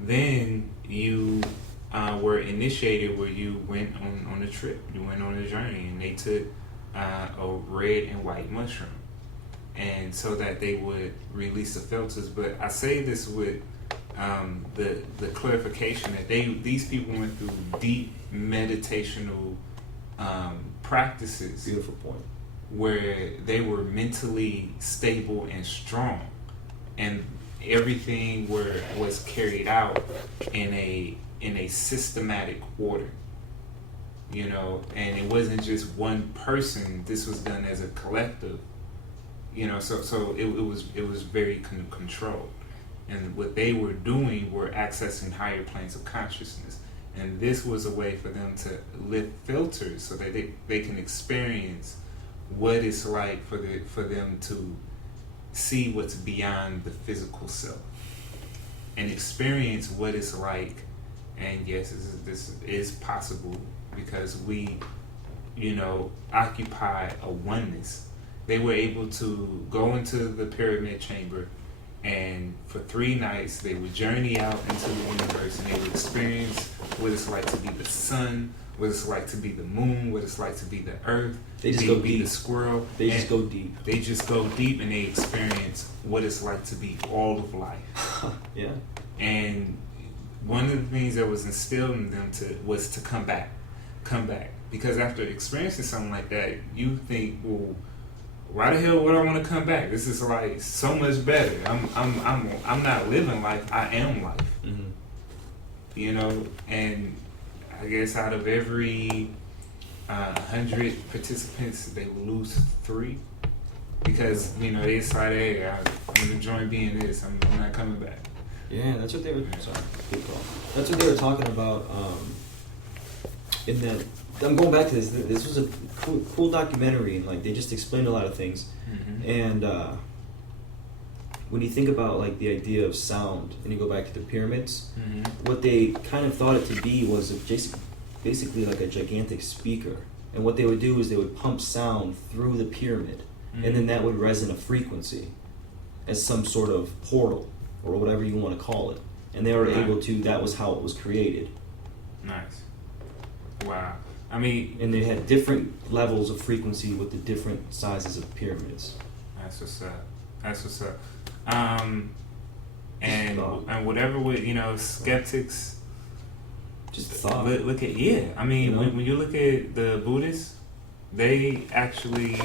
then you were initiated where you went on a trip, you went on a journey, and they took a red and white mushroom, and so that they would release the filters. But I say this with the clarification that these people went through deep meditational practices. Beautiful point. Where they were mentally stable and strong, and everything was carried out in a systematic order. You know, and it wasn't just one person. This was done as a collective. You know, so it was very controlled, and what they were doing were accessing higher planes of consciousness, and this was a way for them to lift filters so that they can experience what it's like for them to see what's beyond the physical self and experience what it's like. And yes, this is possible because we, you know, occupy a oneness. they were able to go into the pyramid chamber, and for 3 nights they would journey out into the universe, and they would experience what it's like to be the sun, what it's like to be the moon, what it's like to be the earth. They just go be deep. the squirrel. They just go deep. They just go deep, and they experience what it's like to be all of life. Yeah. And one of the things that was instilled in them was to come back, because after experiencing something like that, you think, well, why the hell would I want to come back? This is like so much better. I'm not living life. I am life. Mm-hmm. You know, and I guess out of every 100 participants, they will lose 3 because they decide, hey, I'm enjoying being this. I'm not coming back. Yeah, that's what they were. Sorry, good call. That's what they were talking about. In that, I'm going back to this. This was a cool documentary, and like they just explained a lot of things. Mm-hmm. And when you think about like the idea of sound, and you go back to the pyramids, Mm-hmm. what they kind of thought it to be was basically like a gigantic speaker. And what they would do is they would pump sound through the pyramid, Mm-hmm. and then that would resonate a frequency as some sort of portal or whatever you want to call it. And they were Right. able to. That was how it was created. Nice. Wow. I mean, And they had different levels of frequency with the different sizes of pyramids. that's what's up. That's what's up. And thought. whatever with skeptics. Just thought. Look at I mean, You know? when you look at the Buddhists, they actually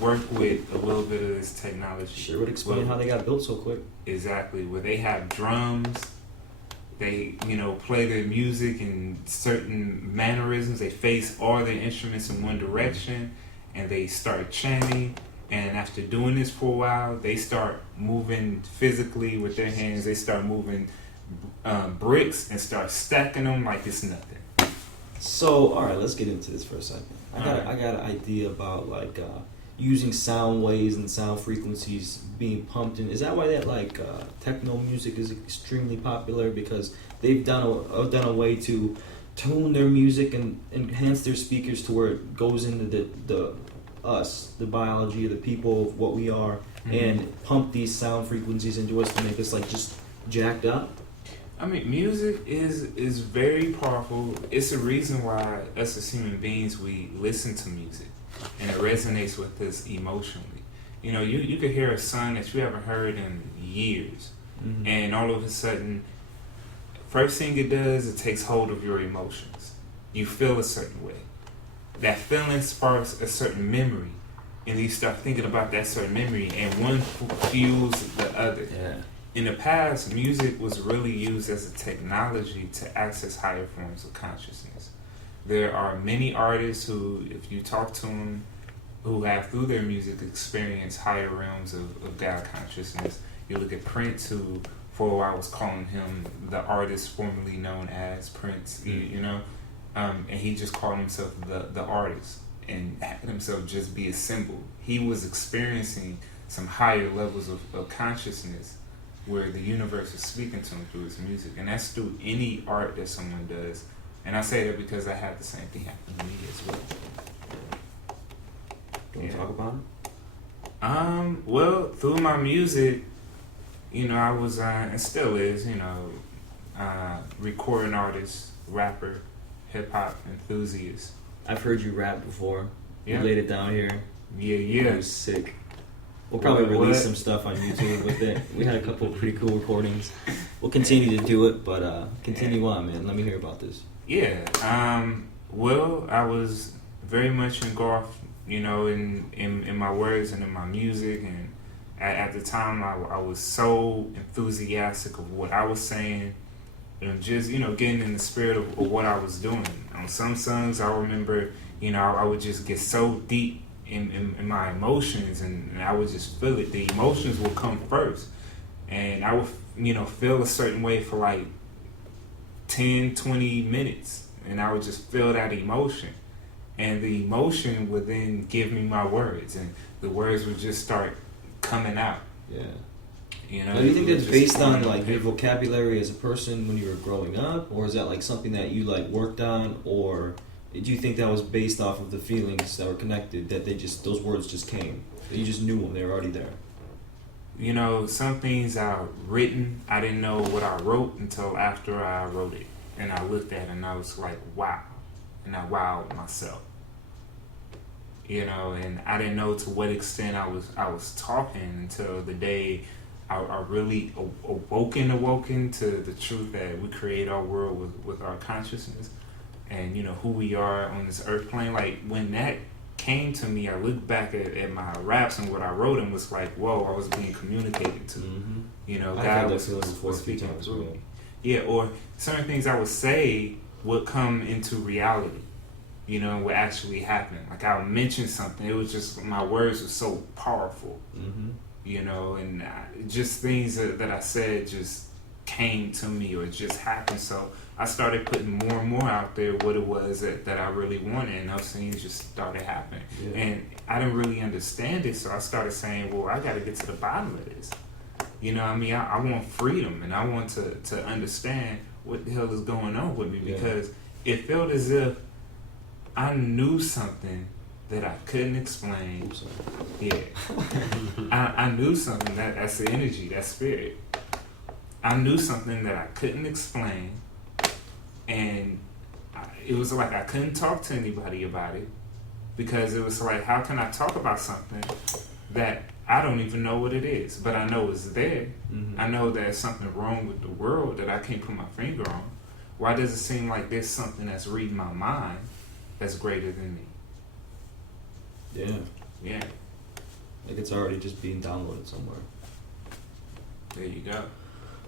work with a little bit of this technology. Sure would explain how they got built so quick. Exactly, where they have drums, they play their music in certain mannerisms. They face all their instruments in one direction, and they start chanting. And after doing this for a while, they start moving physically with their hands. They start moving bricks and start stacking them like it's nothing. So, all right, let's get into this for a second. I got Alright. an idea about like using sound waves and sound frequencies being pumped in. Is that why that like techno music is extremely popular? Because they've done a way to tune their music and enhance their speakers to where it goes into the biology of the people of what we are, and pump these sound frequencies into us to make us like just jacked up. I mean, music is very powerful. It's the reason why us as human beings, we listen to music, and it resonates with us emotionally. You could hear a song that you haven't heard in years, Mm-hmm. and all of a sudden, first thing it does, it takes hold of your emotions. You feel a certain way. That feeling sparks a certain memory, and you start thinking about that certain memory, and one fuels the other. Yeah. In the past, music was really used as a technology to access higher forms of consciousness. There are many artists who, if you talk to them, who have through their music experienced higher realms of God consciousness. You look at Prince, who for a while was calling him the artist formerly known as Prince, and he just called himself the artist and had himself just be a symbol. He was experiencing some higher levels of consciousness where the universe is speaking to him through his music, and that's through any art that someone does. And I say that because I had the same thing happen to me as well. Do you want to talk about it? Well, through my music, I was and still is, recording artist, rapper, hip hop enthusiast. I've heard you rap before. Yeah. You laid it down here. It Yeah. was sick. We'll probably What? release some stuff on YouTube with it. We had a couple of pretty cool recordings. We'll continue to do it, but continue on, man. Let me hear about this. Yeah. Well, I was very much engulfed, in my words and in my music, and at the time I was so enthusiastic of what I was saying, and just getting in the spirit of what I was doing. On some songs, I remember, I would just get so deep in my emotions, and I would just feel it. The emotions will come first, and I would feel a certain way for like 10-20 minutes, and I would just feel that emotion, and the emotion would then give me my words, and the words would just start coming out. Yeah. Now, Do you think it that's would based just on form like your paper. vocabulary as a person when you were growing up, or is that like something that you like worked on, or Do you think that was based off of the feelings that were connected, that those words just came? That you just knew them, they were already there? You know, some things are written. I didn't know what I wrote until after I wrote it. And I looked at it and I was like, wow. And I wowed myself. You know, and I didn't know to what extent I was talking until the day I really awoken to the truth that we create our world with our consciousness, and you know who we are on this earth plane. Like when that came to me, I looked back at my raps and what I wrote and was like, whoa, I was being communicated to. Mm-hmm. You know, I've God had that was feeling before a few speaking times, through yeah. me. Yeah, or certain things I would say would come into reality. You know, would actually happen. Like I would mention something, it was just my words were so powerful. Mm-hmm. You know, and just things that I said just came to me or just happened. So I started putting more and more out there what it was that I really wanted, and those things just started happening. Yeah. And I didn't really understand it, so I started saying, well, I got to get to the bottom of this. You know what I mean? I want freedom, and I want to understand what the hell is going on with me, because it felt as if I knew something that I couldn't explain. Oops, sorry. Yeah. I knew something that's the energy, that spirit. I knew something that I couldn't explain, and it was like I couldn't talk to anybody about it, because it was like, how can I talk about something that I don't even know what it is, but I know it's there. Mm-hmm. I know there's something wrong with the world that I can't put my finger on. Why does it seem like there's something that's reading my mind that's greater than me? Yeah. Yeah, Like it's already just being downloaded somewhere. there you go.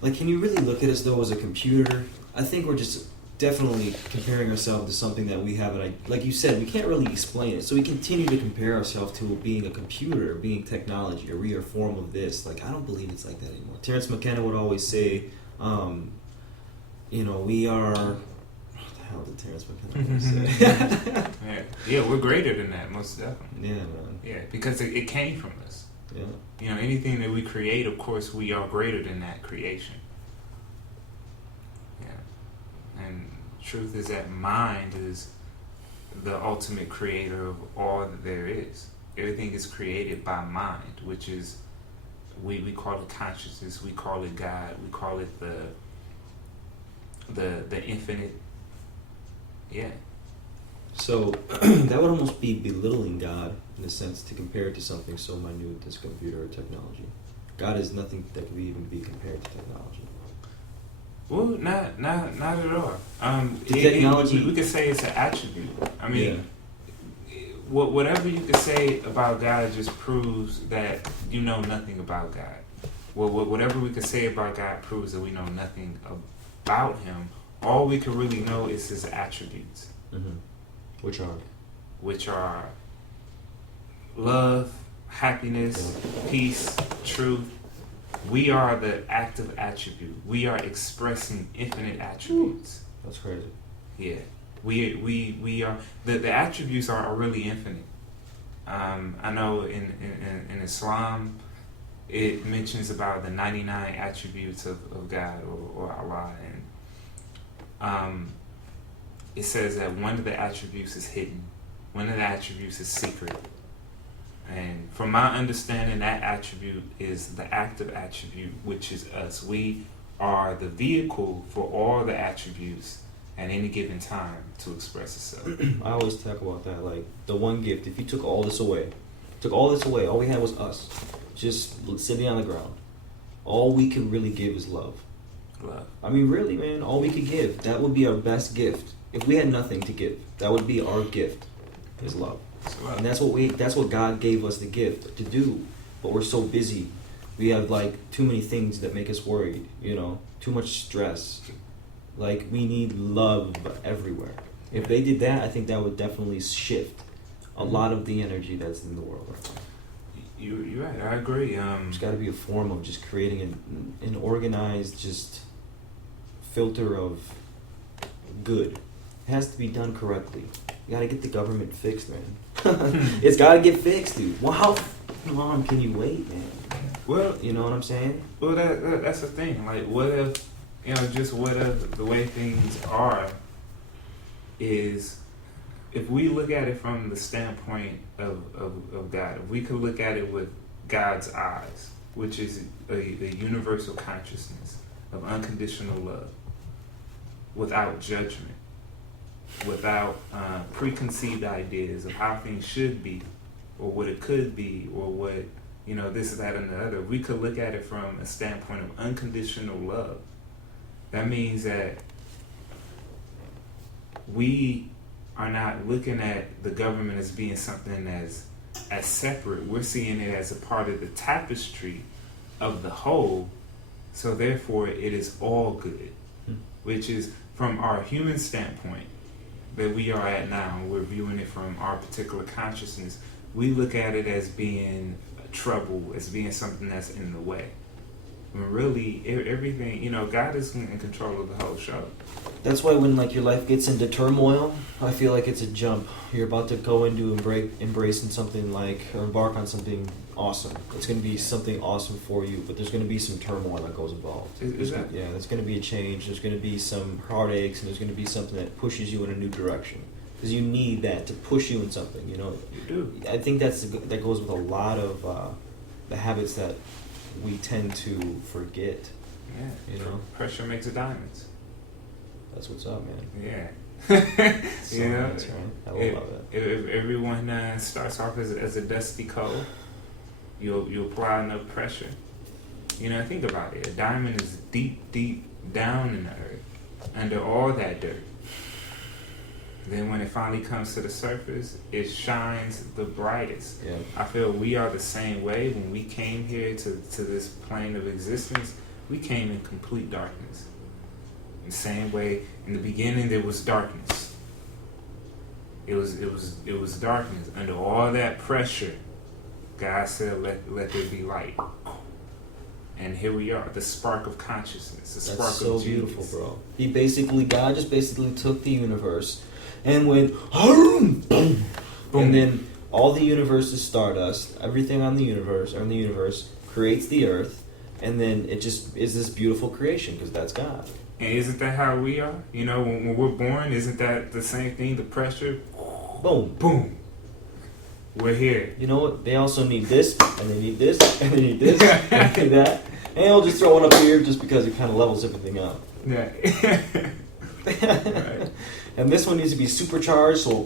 Like, can you really look at us though as a computer? I think we're just definitely comparing ourselves to something that we haven't. Like you said, we can't really explain it, so we continue to compare ourselves to being a computer, being technology, a real form of this. Like, I don't believe it's like that anymore. Terrence McKenna would always say, you know, we are. What the hell did Terrence McKenna always say? Yeah, we're greater than that, most definitely. Yeah, man. Yeah, because it came from us. Yeah. You know, anything that we create, of course, we are greater than that creation. Yeah. And truth is that mind is the ultimate creator of all that there is. Everything is created by mind, which is, we call it consciousness, we call it God, we call it the infinite. Yeah. So that would almost be belittling God in a sense to compare it to something so minute as computer or technology. God is nothing that can even be compared to technology. Well, not at all. Technology. We could say it's an attribute. I mean, whatever you could say about God just proves that you know nothing about God. Well, whatever we could say about God proves that we know nothing about Him. All we can really know is His attributes, Mm-hmm. Which are love, happiness, peace, truth. We are the active attribute. We are expressing infinite attributes. That's crazy. Yeah, we are the attributes are really infinite. I know in Islam, it mentions about the 99 attributes of God or Allah, and it says that one of the attributes is hidden, one of the attributes is secret. And from my understanding, that attribute is the active attribute, which is us. We are the vehicle for all the attributes at any given time to express itself. I always talk about that, like the one gift. If you took all this away, all we had was us, just sitting on the ground. All we could really give is love. Love. I mean, really, man, all we could give. That would be our best gift. If we had nothing to give, that would be our gift, is love. And that's what God gave us the gift to do. But we're so busy. We have like too many things that make us worried, you know, too much stress. Like, we need love everywhere. If they did that, I think that would definitely shift a lot of the energy that's in the world right now. You're right. I agree. There's got to be a form of just creating an organized, just filter of good. It has to be done correctly. You got to get the government fixed, man. It's got to get fixed, dude. Well, how long can you wait, man? Well, You know what I'm saying? well, that's the thing. Like, what if, what if the way things are is if we look at it from the standpoint of God, if we could look at it with God's eyes, which is a universal consciousness of unconditional love, without judgment, without preconceived ideas of how things should be, or what it could be, or what, this, that, and the other. We could look at it from a standpoint of unconditional love. That means that we are not looking at the government as being something as separate. We're seeing it as a part of the tapestry of the whole. So therefore, it is all good, which is from our human standpoint that we are at now. We're viewing it from our particular consciousness. We look at it as being trouble, as being something that's in the way. When really, everything, God is in control of the whole show. That's why when your life gets into turmoil, I feel like it's a jump. You're about to go into embracing something or embark on something awesome. It's going to be something awesome for you, but there's going to be some turmoil that goes involved. Is that? Yeah, there's going to be a change. There's going to be some heartaches, and there's going to be something that pushes you in a new direction. Because you need that to push you in something. You do. I think that goes with a lot of the habits that we tend to forget. Yeah. Pressure makes a diamonds. That's what's up, man. Yeah. That's right. I love it. If everyone starts off as a dusty coal, you apply enough pressure. Think about it. A diamond is deep, deep down in the earth, under all that dirt. Then when it finally comes to the surface, it shines the brightest. Yeah. I feel we are the same way. When we came here to this plane of existence, we came in complete darkness. In the same way, in the beginning there was darkness. It was darkness. Under all that pressure, God said, let there be light. And here we are, the spark of consciousness, the spark That's so of genius. beautiful, bro. God just basically took the universe and went, boom, boom. And then all the universe is stardust. Everything on the universe creates the earth, and then it just is this beautiful creation because that's God. And isn't that how we are? When we're born, isn't that the same thing? The pressure, Boom. boom. We're here. You know what? They also need this, and they need this, and they need this, and they need that. And I'll just throw it up here just because it kind of levels everything out. Yeah. Right. And this one needs to be supercharged, so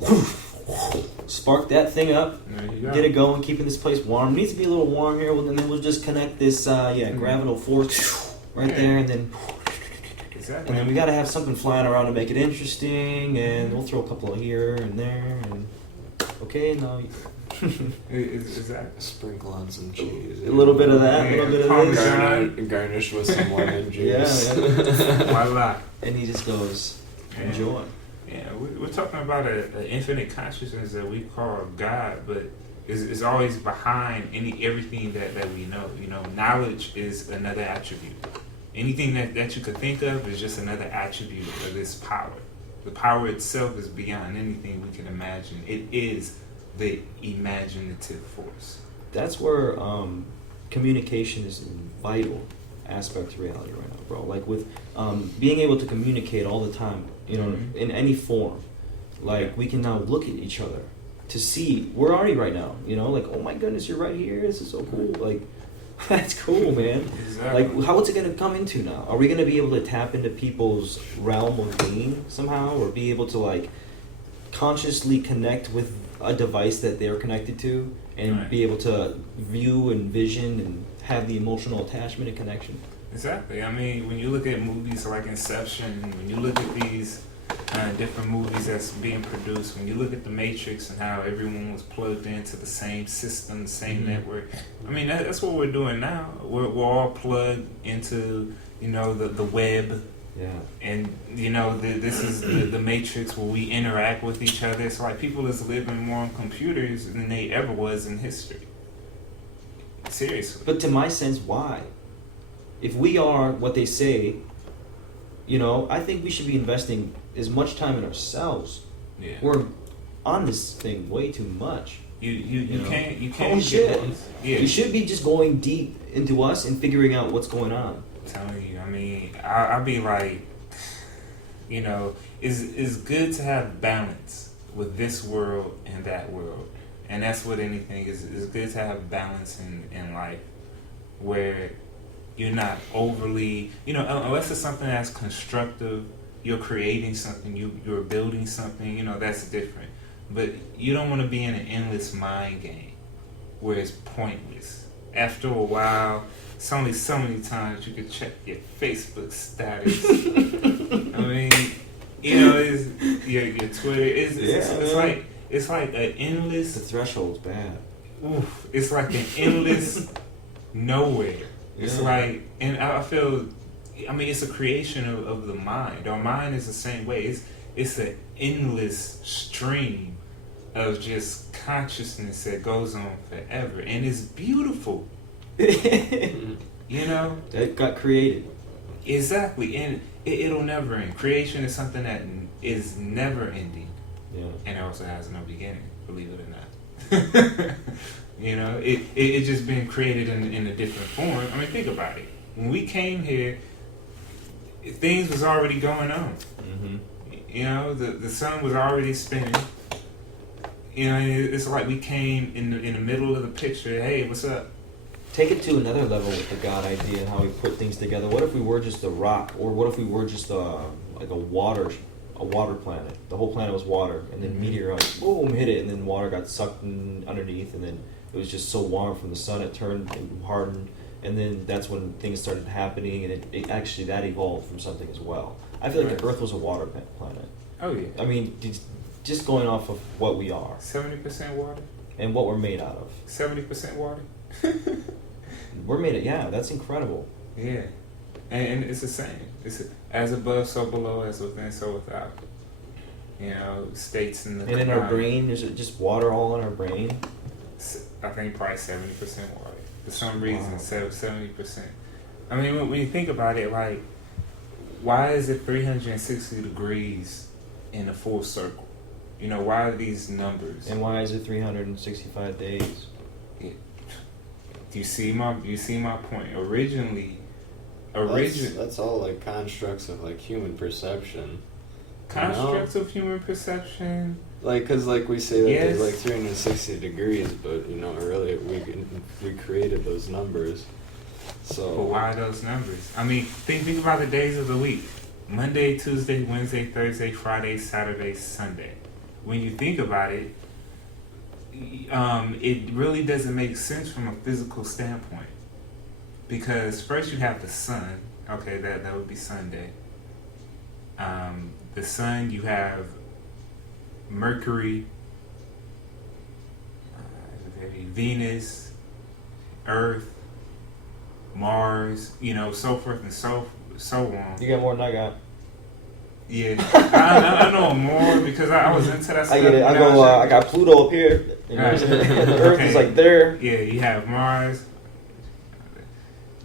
spark that thing up, There you go. get it going, keeping this place warm. It needs to be a little warm here, and then we'll just connect this gravital force right there, and then Exactly. and then we got to have something flying around to make it interesting, and we'll throw a couple of here and there, and okay, now Is that? Sprinkle on some cheese. a little bit of that, a Yeah, little bit of this, Parmesan. Garnish with some lemon juice. yeah, Voila. and he just goes, Yeah. enjoy. Yeah, we're talking about an infinite consciousness that we call God, but is always behind everything that we know. Knowledge is another attribute. Anything that you could think of is just another attribute of this power. The power itself is beyond anything we can imagine. It is the imaginative force. That's where communication is a vital aspect to reality right now, bro. Like with being able to communicate all the time, Mhm. in any form. Like we can now look at each other to see where are you right now. Like, oh my goodness, you're right here. This is so cool. Like that's cool, man. Exactly. Like how is it gonna come into now? Are we gonna be able to tap into people's realm of being somehow, or be able to consciously connect with a device that they're connected to, and Right. be able to view and vision and have the emotional attachment and connection? Exactly. I mean, when you look at movies like Inception, when you look at these different movies that's being produced, when you look at The Matrix and how everyone was plugged into the same system, the same Mhm. network, I mean, that's what we're doing now. We're all plugged into, the web, Yeah. and, this is the Matrix where we interact with each other. It's like people is living more on computers than they ever was in history. Seriously. But to my sense, why? If we are what they say, I think we should be investing as much time in ourselves. Yeah. We're on this thing way too much. You know? can't Oh, get shit. lost. Yeah. We should be just going deep into us and figuring out what's going on. I'm telling you, I mean, I'll be like, it's good to have balance with this world and that world, and that's what anything is. It's good to have balance in life, where you're not overly, unless it's something that's constructive. You're creating something. You're building something. That's different. But you don't want to be in an endless mind game where it's pointless. After a while, it's only so many times you can check your Facebook status. I mean, it's your Twitter. It's like an endless. The threshold's bad. Oof, it's like an endless nowhere. It's like, and I feel. I mean, it's a creation of the mind. Our mind is the same way. It's an endless stream of just consciousness that goes on forever, and it's beautiful. That got created. Exactly, and it'll never end. Creation is something that is never ending, and it also has no beginning. Believe it or not. It just been created in a different form. I mean, think about it. When we came here, things was already going on. Mm-hmm. The sun was already spinning. It's like we came in the middle of the picture. Hey, what's up? Take it to another level with the God idea and how we put things together. What if we were just a rock, or what if we were just like a water planet? The whole planet was water, and then meteorite, boom, hit it, and then water got sucked underneath, and then it was just so warm from the sun it turned and hardened. And then that's when things started happening, and it actually that evolved from something as well. I feel like the Earth was a water planet. Oh yeah. I mean, just going off of what we are 70% water. and what we're made out of. 70% water. We're made of that's incredible. Yeah, and it's the same. It's as above, so below, as within, so without. States in the. And in our brain, is it just water all in our brain? I think probably 70% water. For some reason, Wow. 70%. I mean, when you think about it, like, why is it 360 degrees in a full circle? Why are these numbers? And why is it 365 days? Do you see my point? Originally, That's all like constructs of like human perception. constructs of human perception. Like, cause like we say that Yes. there's like 360 degrees, but really we created those numbers. So. But why those numbers? I mean, think about the days of the week: Monday, Tuesday, Wednesday, Thursday, Friday, Saturday, Sunday. When you think about it, it really doesn't make sense from a physical standpoint, because first you have the sun. Okay, that would be Sunday. The sun, you have Mercury, Venus, Earth, Mars, so forth and so on. You got more than I got. Yeah, I know more because I was into that stuff. I get it. when was I young. got Pluto up here. Right. The Earth is like there. Yeah, you have Mars,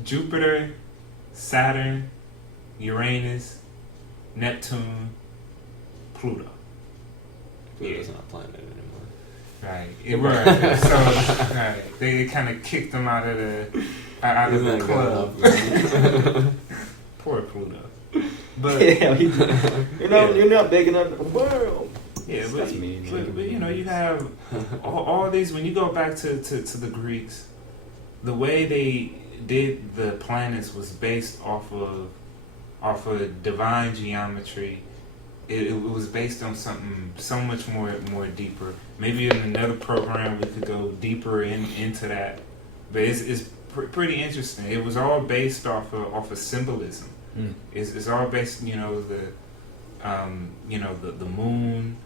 Jupiter, Saturn, Uranus, Neptune, Pluto. Pluto's not a planet anymore. Right. So right, they kind of kicked them out of the club. Poor Pluto. But Yeah, you're not big enough in the world. yeah, That's mean, man. but you have all these. When you go back to the Greeks, the way they did the planets was based off of divine geometry. It was based on something so much more deeper. Maybe in another program we could go deeper into that, but it's pretty interesting. It was all based off of symbolism. Mm. It's all based, the moon.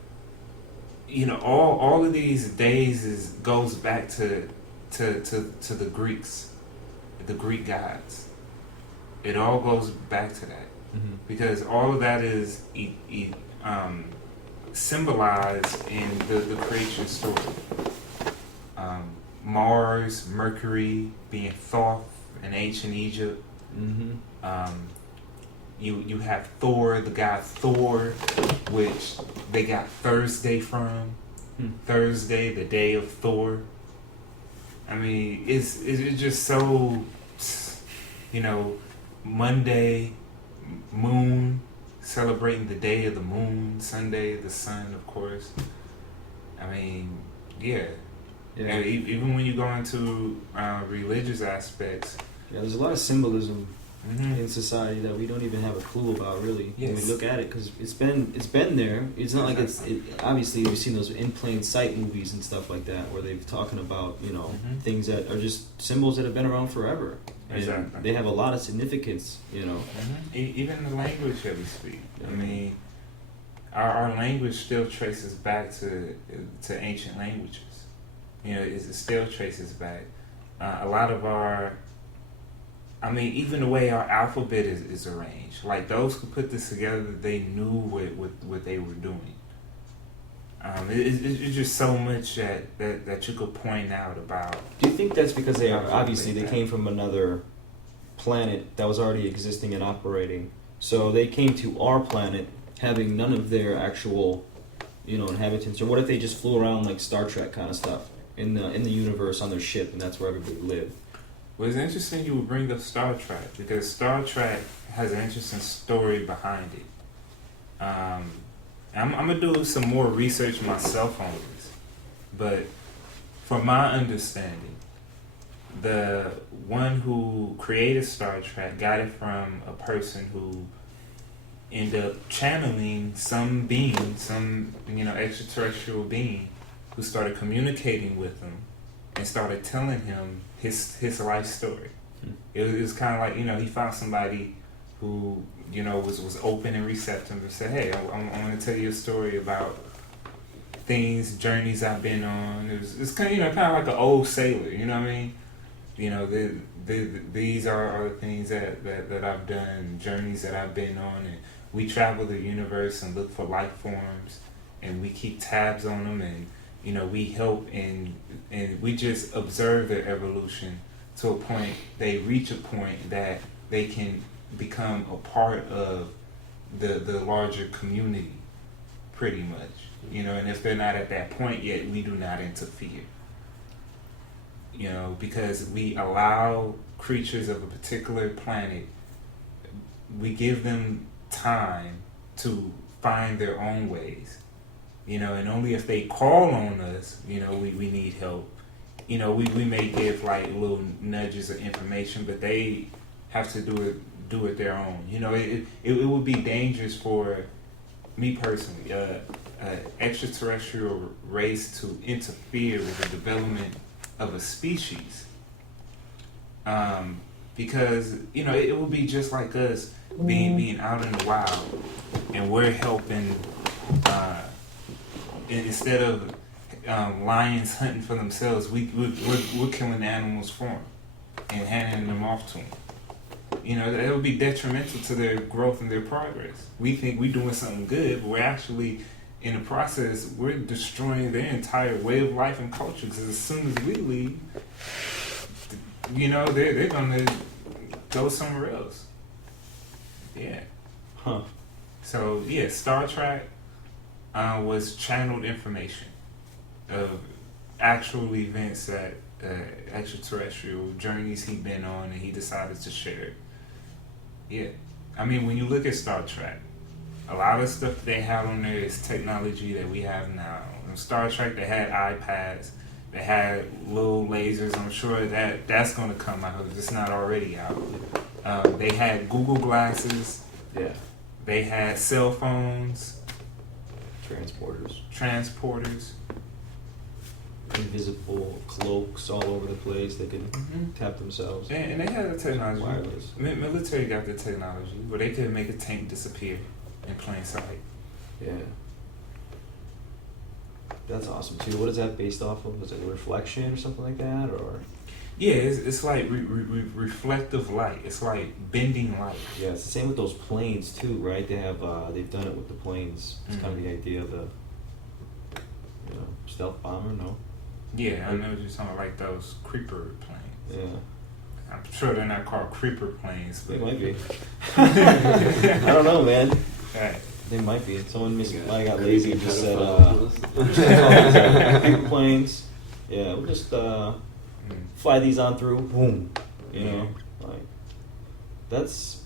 All of these days goes back to the Greeks, the Greek gods. It all goes back to that. Mm-hmm. Because all of that is symbolized in the creation story. Mars, Mercury being Thoth in ancient Egypt. Mm-hmm. You have Thor, the god Thor, which they got Thursday from. Thursday, the day of Thor. I mean, it's just so, Monday, moon, celebrating the day of the moon. Sunday, the sun, of course. I mean, yeah. Yeah. And even when you go into religious aspects, Yeah, there's a lot of symbolism mhm, in society that we don't even have a clue about, really, when we Yes. look at it, because it's been there. It's not like obviously we've seen those in plain sight movies and stuff like that, where they're talking about Mhm. things that are just symbols that have been around forever. And Exactly. they have a lot of significance. Even the language that we speak. I Yeah. mean, our language still traces back to ancient languages. It still traces back. A lot of even the way our alphabet is arranged. Like those who put this together, they knew what they were doing. It's just so much that you could point out about. Do you think that's because they are Absolutely. obviously they came from another planet that was already existing and operating? So they came to our planet having none of their actual, inhabitants. Or what if they just flew around like Star Trek kind of stuff in the universe on their ship, and that's where everybody lived? Well, it's interesting you would bring up Star Trek because Star Trek has an interesting story behind it. I'm gonna do some more research myself on this, but from my understanding, the one who created Star Trek got it from a person who ended up channeling some being, some extraterrestrial being, who started communicating with him and started telling him his life story. It was kind of like he found somebody who was open and receptive and said, "Hey, I want to tell you a story about journeys I've been on." It's kind of like an old sailor, you know what I mean? These are the things that I've done, journeys that I've been on, and we travel the universe and look for life forms, and we keep tabs on them, and we help and we just observe their evolution to a point. They reach a point that they can become a part of the larger community, pretty much. And if they're not at that point yet, we do not interfere. Because we allow creatures of a particular planet, we give them time to find their own ways. And only if they call on us, we need help. We may give like little nudges of information, but they have to do it their own. It would be dangerous for me personally, extraterrestrial race to interfere with the development of a species. Because it would be just like us being out in the wild, and we're helping. And instead of lions hunting for themselves, we're killing animals for them and handing them off to them. That would be detrimental to their growth and their progress. We think we're doing something good, but we're actually, in the process, we're destroying their entire way of life and culture. Because as soon as we leave, they're gonna go somewhere else. Yeah. Huh. So yeah, Star Trek was channeled information of actual events that extraterrestrial journeys he'd been on, and he decided to share it. Yeah, when you look at Star Trek, a lot of stuff they have on there is technology that we have now. In Star Trek, they had iPads, they had little lasers. I'm sure that's going to come out if it's not already out. They had Google glasses. Yeah. They had cell phones. Transporters. Invisible cloaks all over the place. They could tap themselves. And they had the technology. Wireless. Military got the technology where they could make a tank disappear in plain sight. Yeah. That's awesome too. What is that based off of? Was it a reflection or something like that, or? Yeah, it's like reflective light. It's like bending light. Yeah, it's the same with those planes too, right? They have they've done it with the planes. It's kind of the idea of the stealth bomber, no? Yeah, I know what you're talking about, like those creeper planes. Yeah. I'm sure they're not called creeper planes, but They might be. I don't know, man. Right. They might be. Someone might have got lazy and just said, pedophiles. paper planes. Yeah, we'll just fly these on through. Boom. Like that's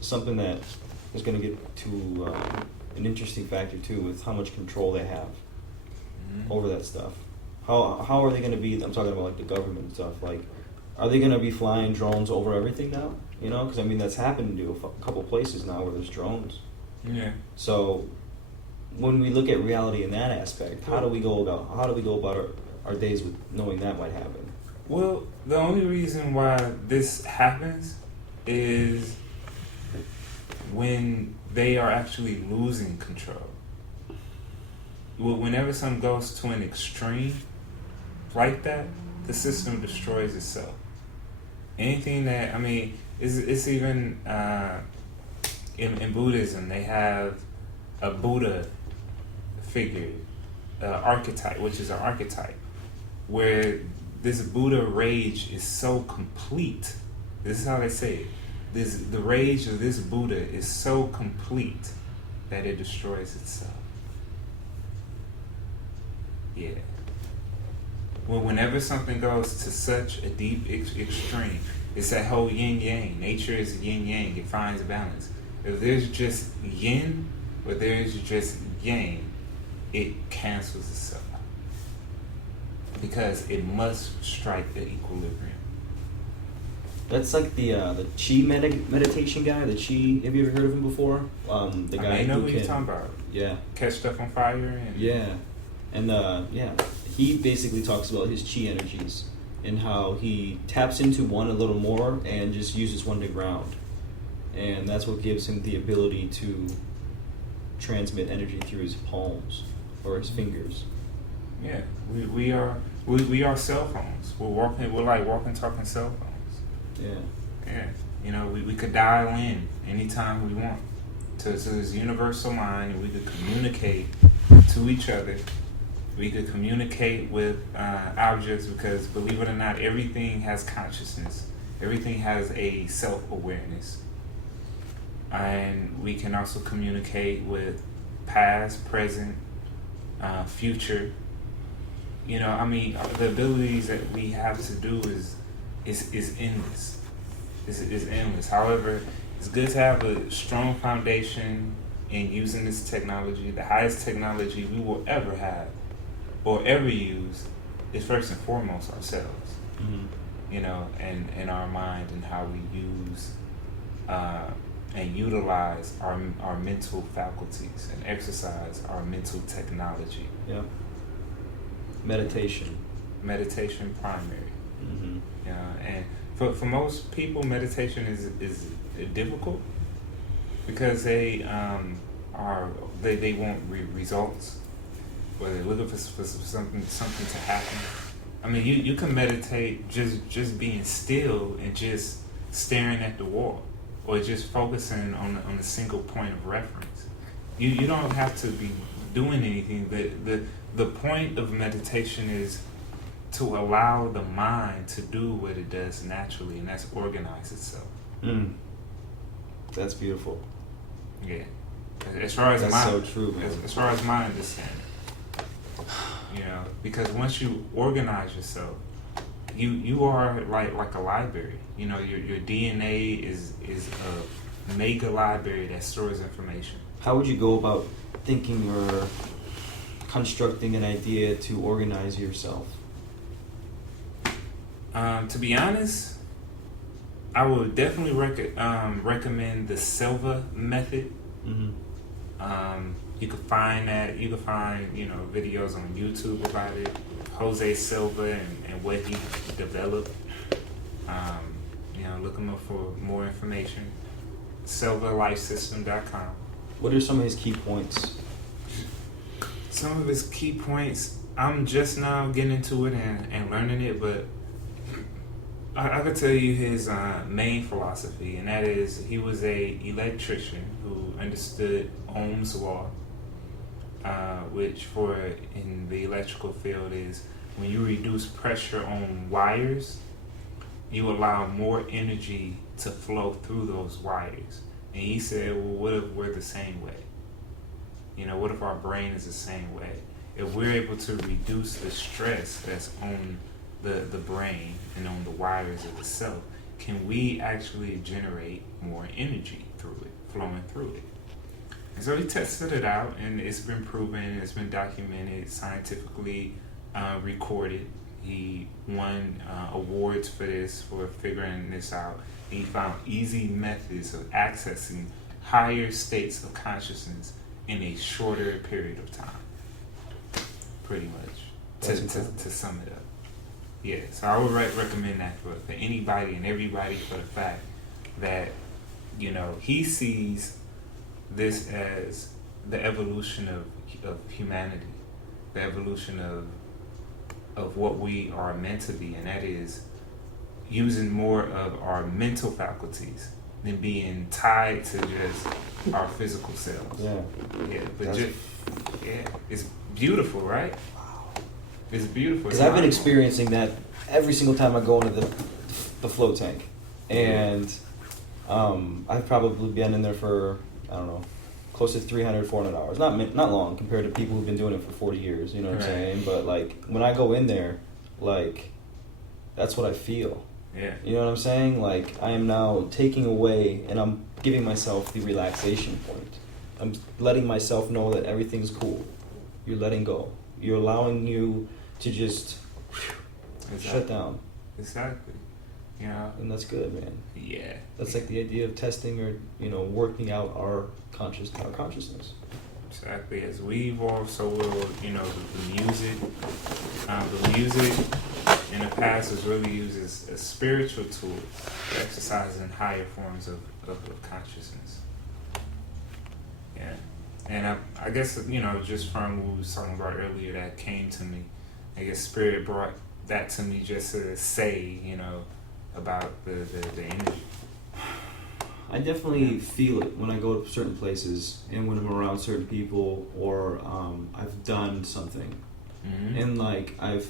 something that is going to get to an interesting factor too, with how much control they have. over that stuff. How are they going to be? I'm talking about like the government and stuff. Like, are they going to be flying drones over everything now? You know, because I mean that's happened to a couple places now where there's drones. Yeah. So when we look at reality in that aspect, how do we go about our days with knowing that might happen? Well, the only reason why this happens is when they are actually losing control. Whenever something goes to an extreme like that, the system destroys itself. Anything that, I mean, it's even in Buddhism, they have a Buddha figure, archetype, which is an archetype, where this Buddha rage is so complete. This is how they say it. The rage of this Buddha is so complete that it destroys itself. Yeah. Well, whenever something goes to such a deep extreme, it's that whole yin yang. Nature is yin yang. It finds balance. If there's just yin or there's just yang, it cancels itself out because it must strike the equilibrium. That's like the Chi meditation guy. The Chi. Have you ever heard of him before? The guy I know who what you're talking about. Yeah. Catch stuff on fire and Yeah. And he basically talks about his chi energies and how he taps into one a little more and just uses one to ground. And that's what gives him the ability to transmit energy through his palms or his fingers. Yeah, we are cell phones. We're like walking, talking cell phones. Yeah. Yeah, you know, we could dial in anytime we want to this universal mind, and we could communicate to each other. We could communicate with objects because, believe it or not, everything has consciousness. Everything has a self-awareness. And we can also communicate with past, present, future. You know, I mean, the abilities that we have to do is endless. Is endless. However, it's good to have a strong foundation in using this technology. The highest technology we will ever have or ever use is first and foremost ourselves. Mm-hmm. You know, and our mind and how we use and utilize our mental faculties and exercise our mental technology. Yeah. Meditation primary. Mm-hmm. And for most people, meditation is difficult because they want results, or they're looking for something to happen. I mean, you can meditate just being still and just staring at the wall, or just focusing on a single point of reference. You don't have to be doing anything. The point of meditation is to allow the mind to do what it does naturally, and that's organize itself. Mm. That's beautiful. Yeah. As far as that's my, so true, man. As far as my understanding. You know, because once you organize yourself, you are like a library. You know, your DNA is a mega library that stores information. How would you go about thinking or constructing an idea to organize yourself? To be honest, I would definitely recommend the Silva method. Mm-hmm. You can find videos on YouTube about it. Jose Silva and what he developed. Look him up for more information. SilvaLifeSystem.com. What are some of his key points? Some of his key points, I'm just now getting into it and learning it, but I could tell you his main philosophy, and that is he was a electrician who understood Ohm's law, which in the electrical field is when you reduce pressure on wires, you allow more energy to flow through those wires. And he said, well, what if we're the same way? You know, what if our brain is the same way? If we're able to reduce the stress that's on the brain and on the wires of the cell, can we actually generate more energy through it, flowing through it? And so he tested it out, and it's been proven, it's been documented, scientifically recorded. He won awards for this, for figuring this out. And he found easy methods of accessing higher states of consciousness in a shorter period of time. Pretty much, to sum it up. Yeah, so I would recommend that for anybody and everybody, for the fact that, you know, he sees this as the evolution of humanity, the evolution of what we are meant to be, and that is using more of our mental faculties than being tied to just our physical selves. Yeah. Yeah, but it's beautiful, right? It's beautiful. Because I've been experiencing that every single time I go into the float tank, and I've probably been in there for, I don't know, close to 300, 400 hours. Not long compared to people who've been doing it for 40 years. You know what I'm saying? But like when I go in there, like that's what I feel. Yeah. You know what I'm saying? Like I am now taking away, and I'm giving myself the relaxation point. I'm letting myself know that everything's cool. You're letting go. You're allowing you to just shut down. Exactly. You know? And that's good, man. Yeah. That's like the idea of testing or, you know, working out our consciousness. Exactly. As we evolve, so will, you know, the music. The music in the past was really used as a spiritual tool for exercising higher forms of consciousness. Yeah. And I guess, you know, just from what we were talking about earlier, that came to me. I guess Spirit brought that to me just to say, you know, about the energy. I definitely feel it when I go to certain places and when I'm around certain people, or I've done something. Mm-hmm. And like I've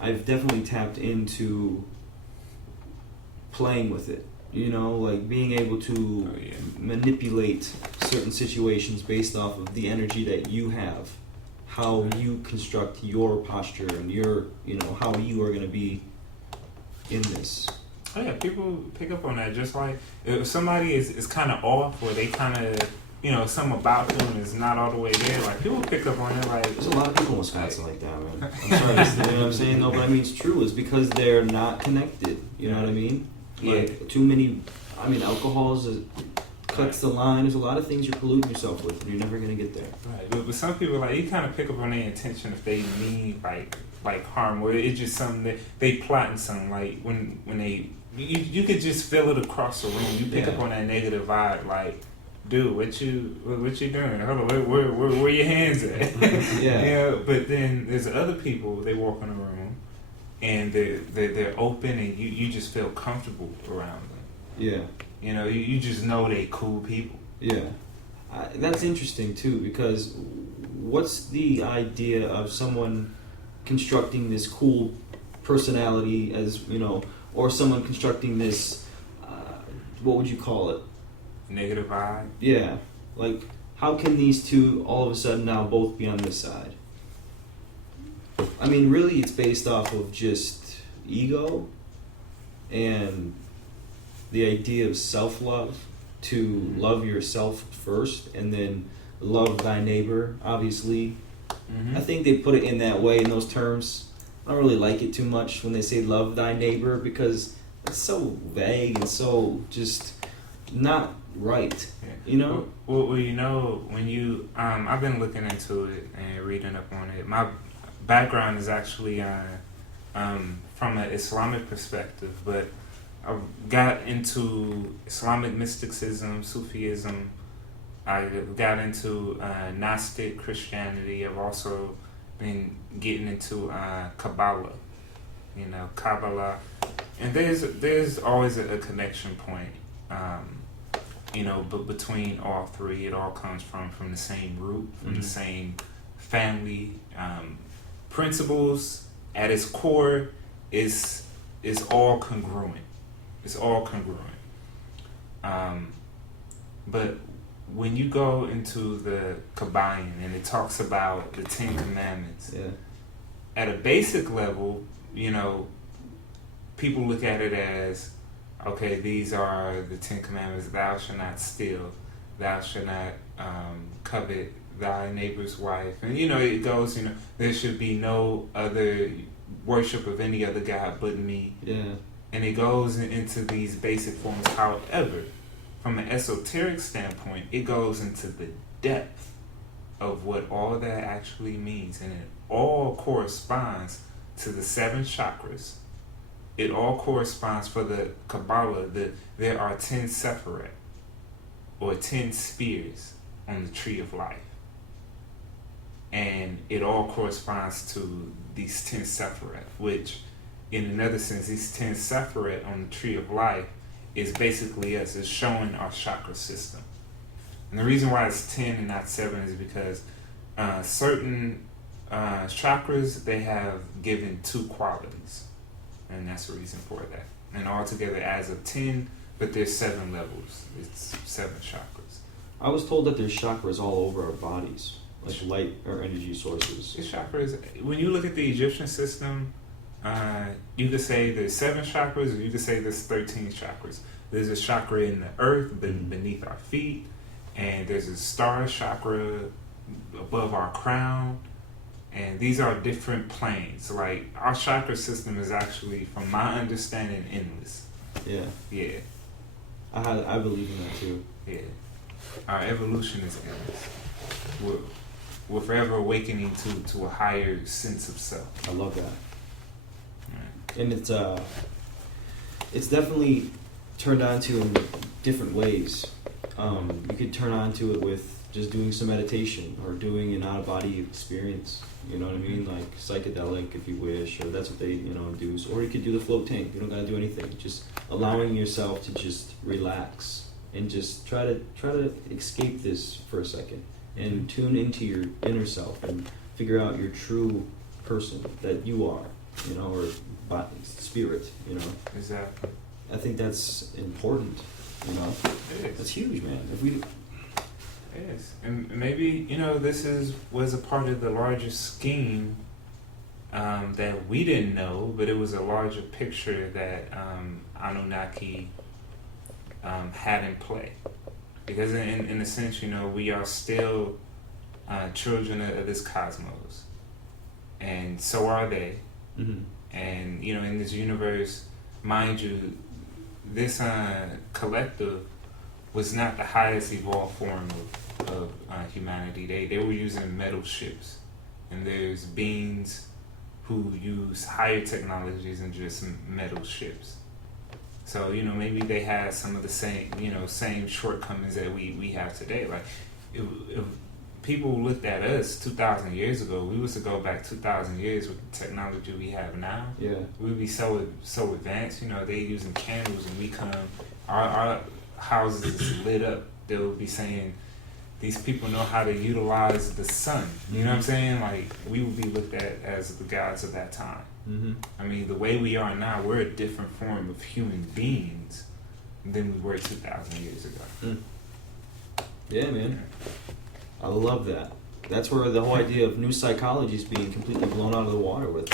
definitely tapped into playing with it. You know, like being able to manipulate certain situations based off of the energy that you have, how you construct your posture and your, you know, how you are going to be in this. Oh yeah, people pick up on that. Just like if somebody is kind of off, or they kind of, you know, something about them is not all the way there, like people pick up on it. Like there's a lot of people in Wisconsin like that, man. I'm sorry to say, you know what I'm saying? No, but I mean it's true. It's because they're not connected. You know what I mean? Like too many. I mean, alcohol cuts the line. There's a lot of things you're polluting yourself with, and you're never gonna get there. Right, but some people, like, you kind of pick up on their intention if they mean like harm, or it's just something that they plotting something. Like when they you could just feel it across the room. You pick up on that negative vibe, like, dude, what you doing? Hold on, where your hands at? Yeah. Yeah. But then there's other people. They walk in the room, and they're open, and you just feel comfortable around them. Yeah. You know, you just know they cool people. Yeah. That's interesting too, because what's the idea of someone constructing this cool personality, as you know, or someone constructing this, what would you call it? Negative vibe. Yeah. Like, how can these two all of a sudden now both be on this side? I mean, really, it's based off of just ego and the idea of self-love, to love yourself first and then love thy neighbor, obviously. Mm-hmm. I think they put it in that way, in those terms. I don't really like it too much when they say love thy neighbor, because it's so vague and so just not right, you know? Well, you know, when you, I've been looking into it and reading up on it. My background is actually from an Islamic perspective, but I got into Islamic mysticism, Sufism. I got into Gnostic Christianity. I've also been getting into Kabbalah, you know, Kabbalah. And there's always a connection point, you know, but between all three. It all comes from the same root, from the same family. Principles at its core is all congruent. It's all congruent. But when you go into the Kabbalah and it talks about the Ten Commandments, at a basic level, you know, people look at it as, okay, these are the Ten Commandments: thou shalt not steal, thou shalt not covet thy neighbor's wife, and it goes. There should be no other worship of any other god but me. Yeah. And it goes into these basic forms. However, from an esoteric standpoint, it goes into the depth of what all that actually means, and it all corresponds to the 7 chakras. It all corresponds for the Kabbalah. There are 10 Sephirot, or 10 spears on the tree of life. And it all corresponds to these 10 Sephirot, which, in another sense, these 10 Sephirot on the tree of life is basically us. It's showing our chakra system. And the reason why it's 10 and not 7 is because certain chakras, they have given 2 qualities. And that's the reason for that. And altogether it adds up 10, but there's 7 levels. It's 7 chakras. I was told that there's chakras all over our bodies, like light or energy sources. The chakras, when you look at the Egyptian system, you could say there's 7 chakras, or you could say there's 13 chakras. There's a chakra in the earth beneath our feet, and there's a star chakra above our crown, and these are different planes. Like, our chakra system is actually, from my understanding, endless. Yeah. Yeah. I believe in that too. Yeah. Our evolution is endless. We're forever awakening to a higher sense of self. I love that. And it's definitely turned on to in different ways. You could turn on to it with just doing some meditation or doing an out-of-body experience. You know what I mean? Like psychedelic, if you wish, or that's what they do. Or you could do the float tank. You don't gotta do anything. Just allowing yourself to just relax and just try to escape this for a second and tune into your inner self and figure out your true person that you are. Or body, spirit. Exactly. I think that's important. It is. That's huge, man. Yes, and maybe this was a part of the larger scheme that we didn't know, but it was a larger picture that Anunnaki had in play. Because in a sense, we are still children of this cosmos, and so are they. Mm-hmm. And in this universe, mind you, this collective was not the highest evolved form of humanity. They were using metal ships, and there's beings who use higher technologies than just metal ships. So maybe they had some of the same shortcomings that we have today. Like if people looked at us 2,000 years ago, we was to go back 2,000 years with the technology we have now. Yeah, we'd be so advanced. They using candles, and we come, our houses is lit up. They would be saying, these people know how to utilize the sun. You know what I'm saying? Like, we would be looked at as the gods of that time. Mm-hmm. I mean, the way we are now, we're a different form of human beings than we were 2,000 years ago. Mm. Yeah, man. I love that. That's where the whole idea of new psychology is being completely blown out of the water with,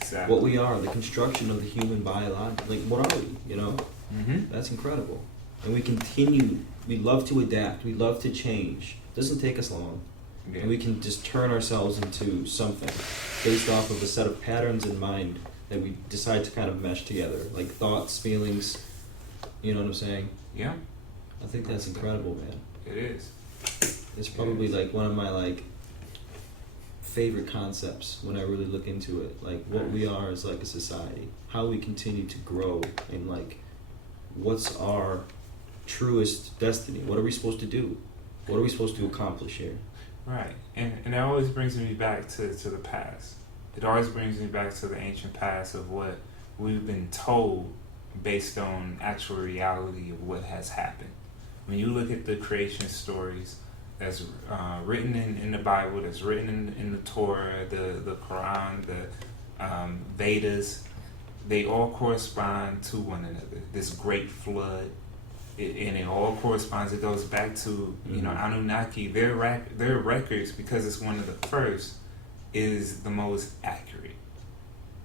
Exactly. what we are, the construction of the human biology. Like, what are we, Mm-hmm. That's incredible. And we love to adapt, we love to change. It doesn't take us long. Yeah. And we can just turn ourselves into something based off of a set of patterns in mind that we decide to kind of mesh together, like thoughts, feelings, you know what I'm saying? Yeah. I think that's incredible, man. It is. It's probably like one of my favorite concepts when I really look into it, like what we are as like a society, how we continue to grow, and like what's our truest destiny. What are we supposed to do? What are we supposed to accomplish here? Right. And that always brings me back to the past. It always brings me back to the ancient past of what we've been told based on actual reality of what has happened. When you look at the creation stories that's written in the Bible, that's written in the Torah, the Quran, the Vedas, they all correspond to one another. This great flood, and it all corresponds. It goes back to Anunnaki. Their records, because it's one of the first, is the most accurate,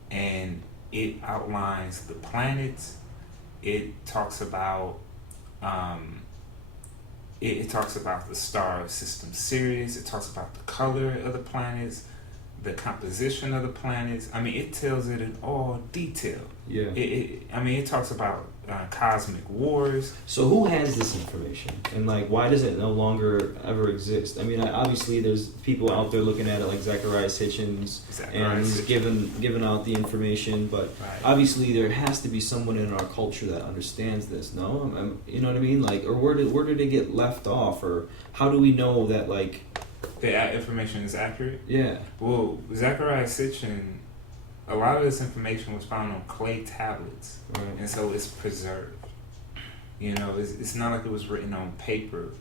and it outlines the planets. It talks about it talks about the star system Sirius. It talks about the color of the planets, the composition of the planets. I mean, it tells it in all detail. Yeah. It talks about cosmic wars. So who has this information, and like, why does it no longer ever exist? I mean, obviously there's people out there looking at it like Zacharias Hitchens, and he's giving out the information, but Right. obviously there has to be someone in our culture that understands this. No, you know what I mean? Like, or where did it get left off, or how do we know that, like, The information is accurate. yeah, Well, Zacharias Sitchin, a lot of this information was found on clay tablets, right, and so it's preserved. You know, it's not like it was written on paper.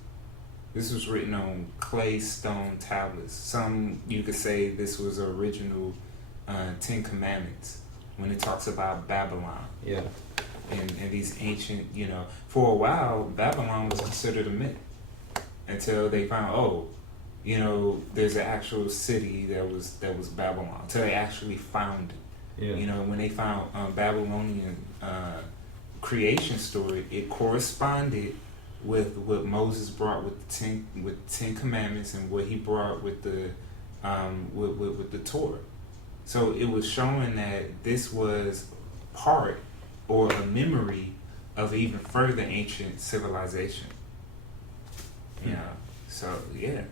This was written on clay stone tablets. Some, you could say this was the original Ten Commandments when it talks about Babylon yeah, and these ancient, you know, for a while Babylon was considered a myth until they found, you know, there's an actual city that was Babylon. Until they actually found it. yeah, You know, when they found Babylonian creation story, it corresponded with what Moses brought with the Ten Commandments and what he brought with the with the Torah. So it was showing that this was part or a memory of even further ancient civilization. You know, so yeah.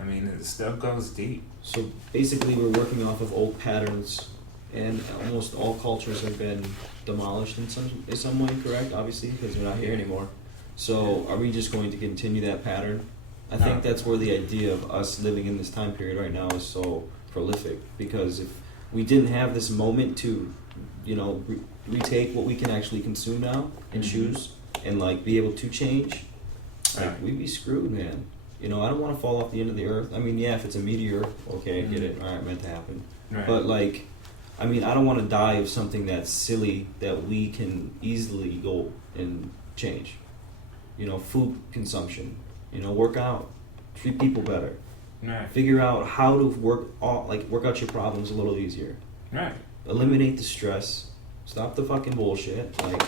I mean, the stuff goes deep. So basically, we're working off of old patterns, and almost all cultures have been demolished in some way. Correct? Obviously, because they're not here anymore. So, are we just going to continue that pattern? I think that's where the idea of us living in this time period right now is so prolific. Because if we didn't have this moment to, you know, retake what we can actually consume now and choose, and like be able to change, like, we'd be screwed, man. You know, I don't want to fall off the end of the earth. I mean, yeah, if it's a meteor, okay, I get it. All right, meant to happen. Right. But, like, I mean, I don't want to die of something that's silly that we can easily go and change. You know, food consumption. You know, work out. Treat people better. Right. Figure out how to work out your problems a little easier. Right. Eliminate the stress. Stop the fucking bullshit. Like,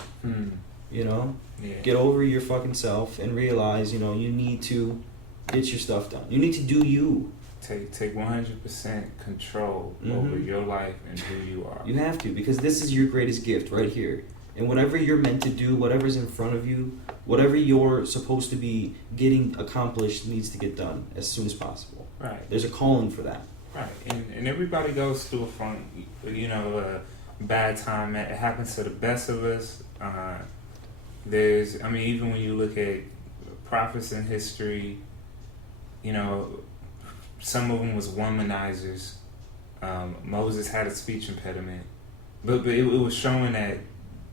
you know, Yeah. get over your fucking self and realize, you know, you need to get your stuff done. You need to do you. Take 100% control over your life and who you are. You have to, because this is your greatest gift right here. And whatever you're meant to do, whatever's in front of you, whatever you're supposed to be getting accomplished needs to get done as soon as possible. Right. There's a calling for that. Right. And everybody goes through a bad time. It happens to the best of us. Even when you look at prophets in history, you know, some of them was womanizers. Moses had a speech impediment, but it was showing that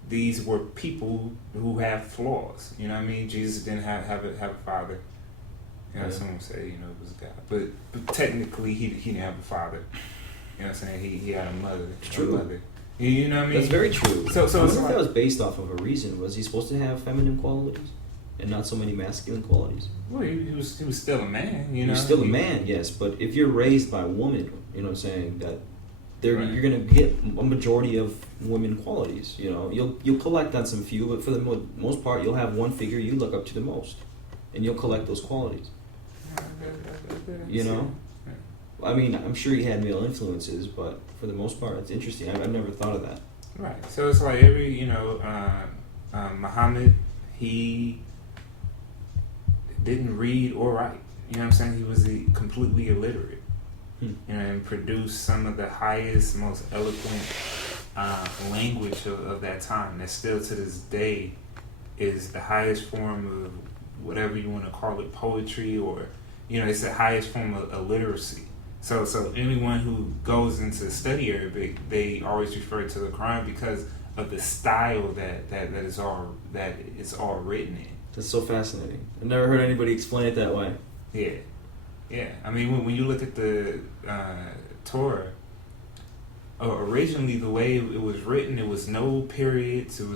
these were people who have flaws. You know what I mean? Jesus didn't have a father. You know, someone say, you know, it was God, but technically he didn't have a father. You know what I'm saying? He had a mother. It's true. A mother. You know what I mean? That's very true. So I it's wonder if like, that was based off of a reason. Was he supposed to have feminine qualities and not so many masculine qualities? well, he was still a man. You know, You're still a man, yes, but if you're raised by a woman, you know what I'm saying, that Right. you're gonna get a majority of women qualities. You know, you'll collect on some few, but for the most part, you'll have one figure you look up to the most, and you'll collect those qualities. You know, I mean, I'm sure he had male influences, but for the most part, it's interesting. I've never thought of that. Right. So it's like Muhammad, he didn't read or write. You know what I'm saying? He was completely illiterate. You know, and produced some of the highest, most eloquent language of that time. That still to this day is the highest form of whatever you want to call it, poetry, or you know, it's the highest form of literacy. So anyone who goes into study Arabic, they always refer to the Quran because of the style that it's all written in. That's so fascinating. I've never heard anybody explain it that way. Yeah. Yeah, I mean, when you look at the Torah, originally the way it was written, it was no periods, it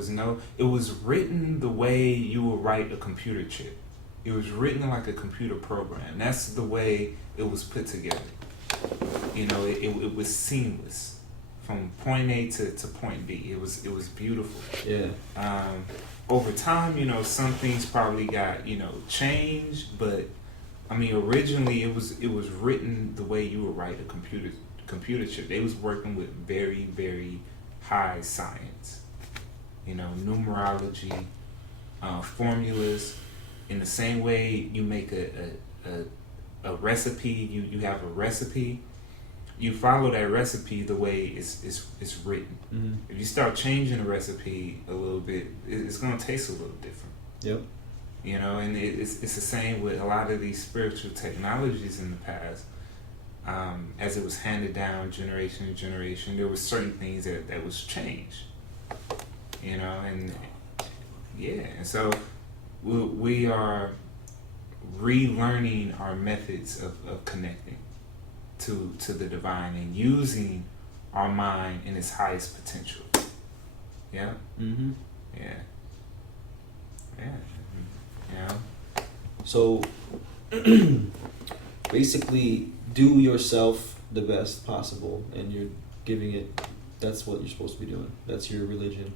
was written the way you would write a computer chip. It was written like a computer program. That's the way it was put together. You know, it was seamless from point A to point B. It was beautiful. Yeah. Over time, you know, some things probably got, you know, changed, but I mean, originally it was written the way you would write a computer chip. They was working with very, very high science. You know, numerology, formulas. In the same way you make a recipe, you have a recipe. You follow that recipe the way it's written. Mm-hmm. If you start changing the recipe a little bit, it's going to taste a little different. Yep. You know, and it's the same with a lot of these spiritual technologies in the past. As it was handed down generation to generation, there were certain things that was changed. You know, and yeah, and so we are relearning our methods of connecting to the divine and using our mind in its highest potential. Yeah. Mm-hmm. Yeah. Yeah. You know? So basically, do yourself the best possible, and you're giving it. That's what you're supposed to be doing. That's your religion.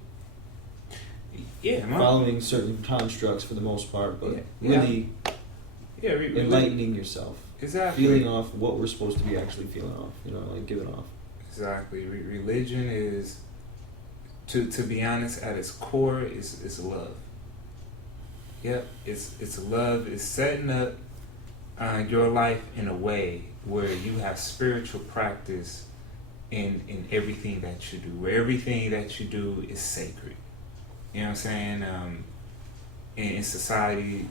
Yeah. Following certain constructs for the most part, but really enlightening yourself. Exactly. Feeling off what we're supposed to be actually feeling off. You know, like giving off. Exactly. Religion is, to be honest, at its core is love. Yep, it's love. It's setting up your life in a way where you have spiritual practice in everything that you do, where everything that you do is sacred. You know what I'm saying? In society,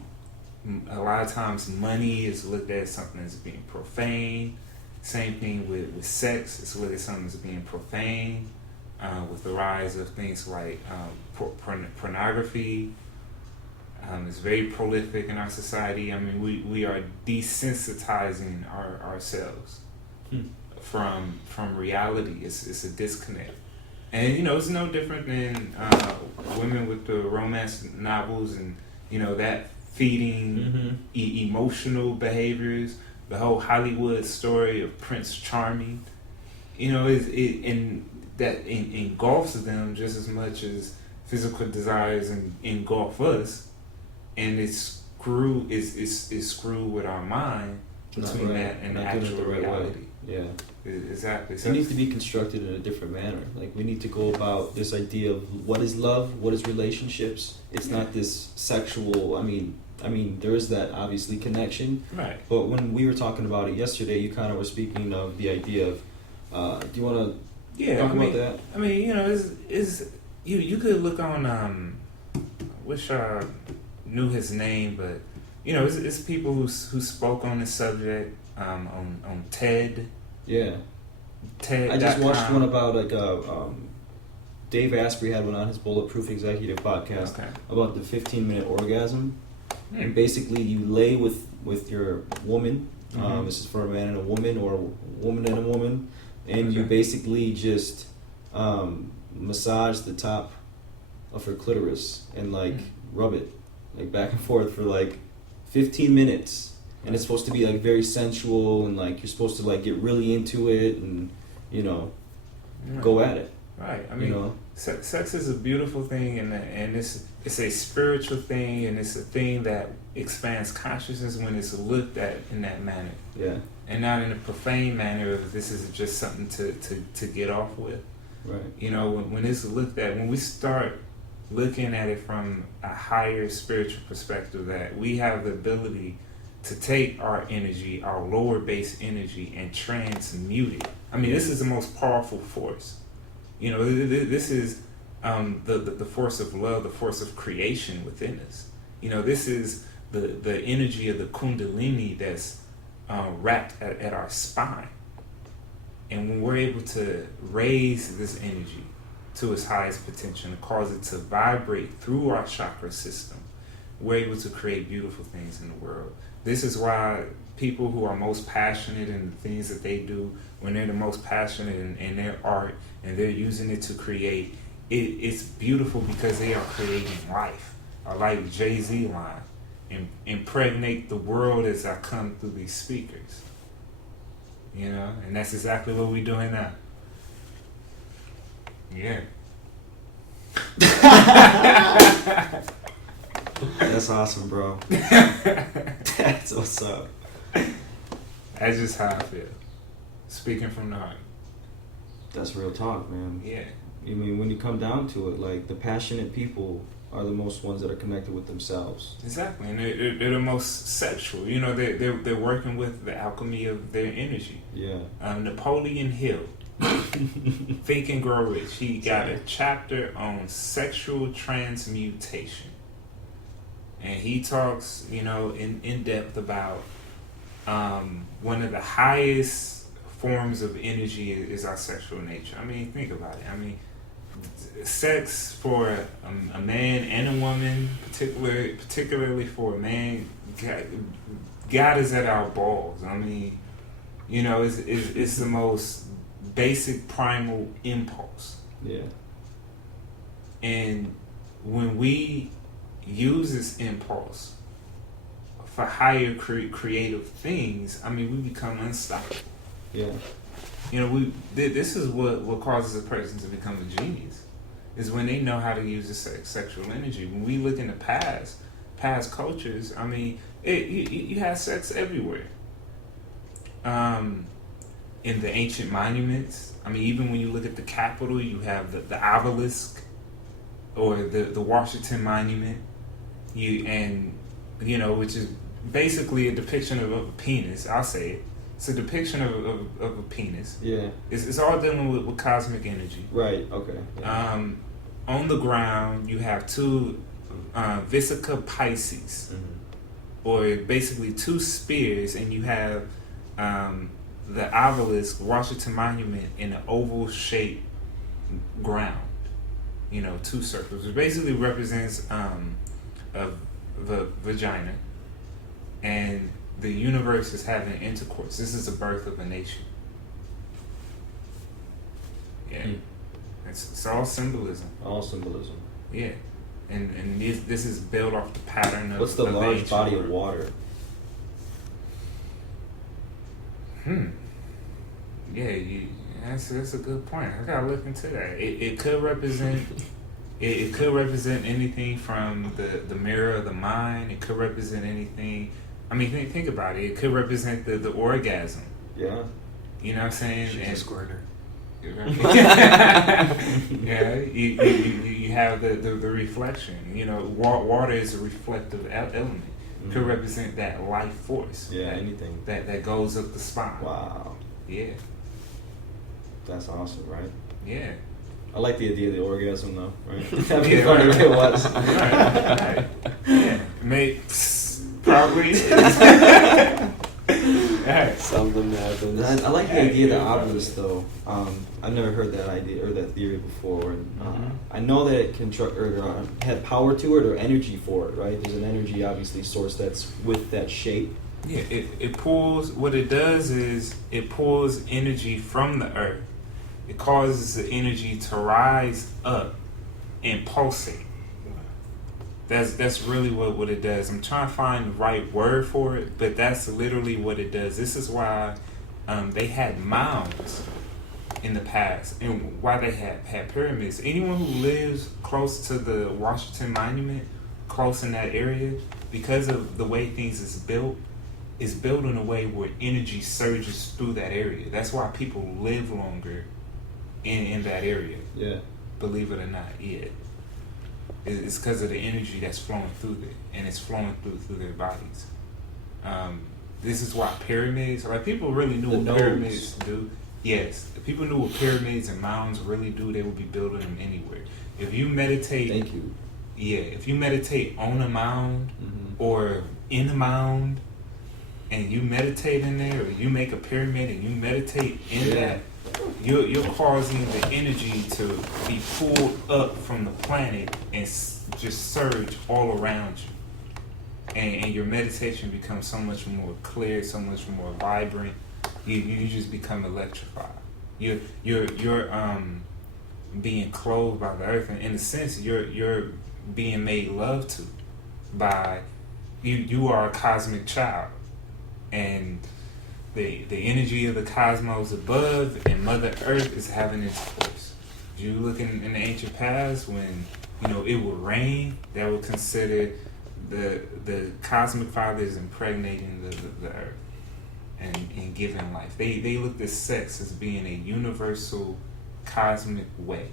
a lot of times money is looked at as something that's being profane. Same thing with sex. It's looked at something as being profane. With the rise of things like pornography, it's very prolific in our society. I mean, we are desensitizing ourselves from reality. It's a disconnect. And, you know, it's no different than women with the romance novels and, you know, that feeding emotional behaviors. The whole Hollywood story of Prince Charming, you know, that engulfs them just as much as physical desires engulf us. And it's screwed with our mind between that and actual reality. Yeah. Exactly. So it needs to be constructed in a different manner. Like, we need to go about this idea of what is love, what is relationships. It's not this sexual, I mean, there is that obviously connection. Right. But when we were talking about it yesterday, you kind of were speaking of the idea of, do you want to talk about that? I mean, you know, you could look on, wish I knew his name, but, you know, it's people who spoke on the subject, on TED. Yeah. TED. I just watched one about Dave Asprey had one on his Bulletproof Executive podcast about the 15-minute orgasm. And basically you lay with your woman, this is for a man and a woman, or a woman and a woman, and you basically just massage the top of her clitoris and like rub it like back and forth for like 15 minutes. And it's supposed to be like very sensual, and like you're supposed to like get really into it and, you know, go at it. Right. I mean, you know? Sex is a beautiful thing, and it's a spiritual thing, and it's a thing that expands consciousness when it's looked at in that manner. Yeah. And not in a profane manner of this is just something to get off with. Right. You know, when it's looked at, when we start looking at it from a higher spiritual perspective, that we have the ability to take our energy, our lower base energy, and transmute it. I mean, this is the most powerful force. You know, this is the force of love, the force of creation within us. You know, this is the energy of the Kundalini that's wrapped at our spine. And when we're able to raise this energy to its highest potential and cause it to vibrate through our chakra system, we're able to create beautiful things in the world. This is why people who are most passionate in the things that they do, when they're the most passionate in their art and they're using it to create, it's beautiful because they are creating life. I like Jay-Z line, impregnate the world as I come through these speakers. You know, and that's exactly what we're doing now. Yeah. That's awesome, bro. That's what's up. That's just how I feel. Speaking from the heart. That's real talk, man. Yeah. I mean, when you come down to it, like, the passionate people are the most ones that are connected with themselves. Exactly, and they're the most sexual. You know, they're working with the alchemy of their energy. Yeah. Napoleon Hill, Think and Grow Rich. He got a chapter on sexual transmutation, and he talks, you know, in depth about one of the highest forms of energy is our sexual nature. I mean, think about it. I mean, sex for a man and a woman, particularly for a man, God is at our balls. I mean, you know, it's the most basic primal impulse. Yeah. And when we use this impulse for higher creative things, I mean, we become unstoppable. Yeah. You know, this is what causes a person to become a genius, is when they know how to use the sexual energy. When we look in the past cultures, I mean, you had sex everywhere. In the ancient monuments, I mean, even when you look at the Capitol, you have the obelisk or the Washington Monument, which is basically a depiction of a penis. I'll say it. It's a depiction of a penis. Yeah. It's all dealing with cosmic energy. Right. Okay. Yeah. On the ground, you have two Vesica Pisces, or basically two spears, and you have the obelisk, Washington Monument, in an oval-shaped ground. You know, two circles, which basically represents the vagina, and the universe is having intercourse. This is the birth of a nation. Yeah. It's all symbolism. All symbolism. Yeah. And this is built off the pattern of... What's the of large ancient body world. of water? Yeah, that's a good point. I gotta look into that. It could represent... It could represent anything from the mirror of the mind. It could represent anything... I mean, think about it. It could represent the orgasm. Yeah. You know what I'm saying? She's a squirter. Yeah, you have the reflection. You know, water is a reflective element. Could represent that life force. Yeah, anything. That goes up the spine. Wow. Yeah. That's awesome, right? Yeah. I like the idea of the orgasm, though, right? That'd be funny if it was. Right. Yeah. Probably is. Right. Something happens. I like the idea of the obelisk, though. I've never heard that idea or that theory before. And, I know that it can have power to it or energy for it, right? There's an energy, obviously, source that's with that shape. Yeah, it pulls, what it does is it pulls energy from the earth. It causes the energy to rise up and pulsate. That's really what it does. I'm trying to find the right word for it, but that's literally what it does. This is why they had mounds in the past, and why they had pyramids. Anyone who lives close to the Washington Monument, close in that area, because of the way things is built in a way where energy surges through that area. That's why people live longer in that area. Yeah. Believe it or not, yeah. It's because of the energy that's flowing through there, and it's flowing through their bodies. This is why pyramids, like, people really knew what pyramids do. Yes, if people knew what pyramids and mounds really do, they would be building them anywhere. If you meditate, Thank you. Yeah, if you meditate on a mound or in a mound, and you meditate in there, or you make a pyramid and you meditate in that, you're causing the energy to be pulled up from the planet and just surge all around you, and your meditation becomes so much more clear, so much more vibrant. You just become electrified. You're being clothed by the earth, and in a sense, you're being made love to by you. You are a cosmic child, and the energy of the cosmos above and Mother Earth is having its course. If you look in the ancient past, when it would rain, that would consider the cosmic fathers impregnating the earth and giving life. They looked at sex as being a universal cosmic way,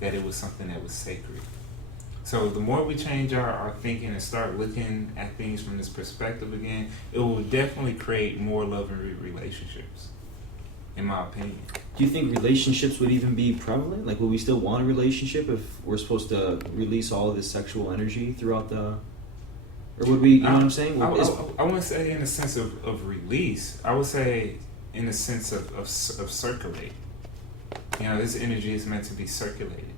that it was something that was sacred. So the more we change our thinking and start looking at things from this perspective again, it will definitely create more loving relationships, in my opinion. Do you think relationships would even be prevalent? Like, would we still want a relationship if we're supposed to release all of this sexual energy throughout the... Or would we, you know what I'm saying? I wouldn't say in the sense of release. I would say in the sense of circulate. This energy is meant to be circulated.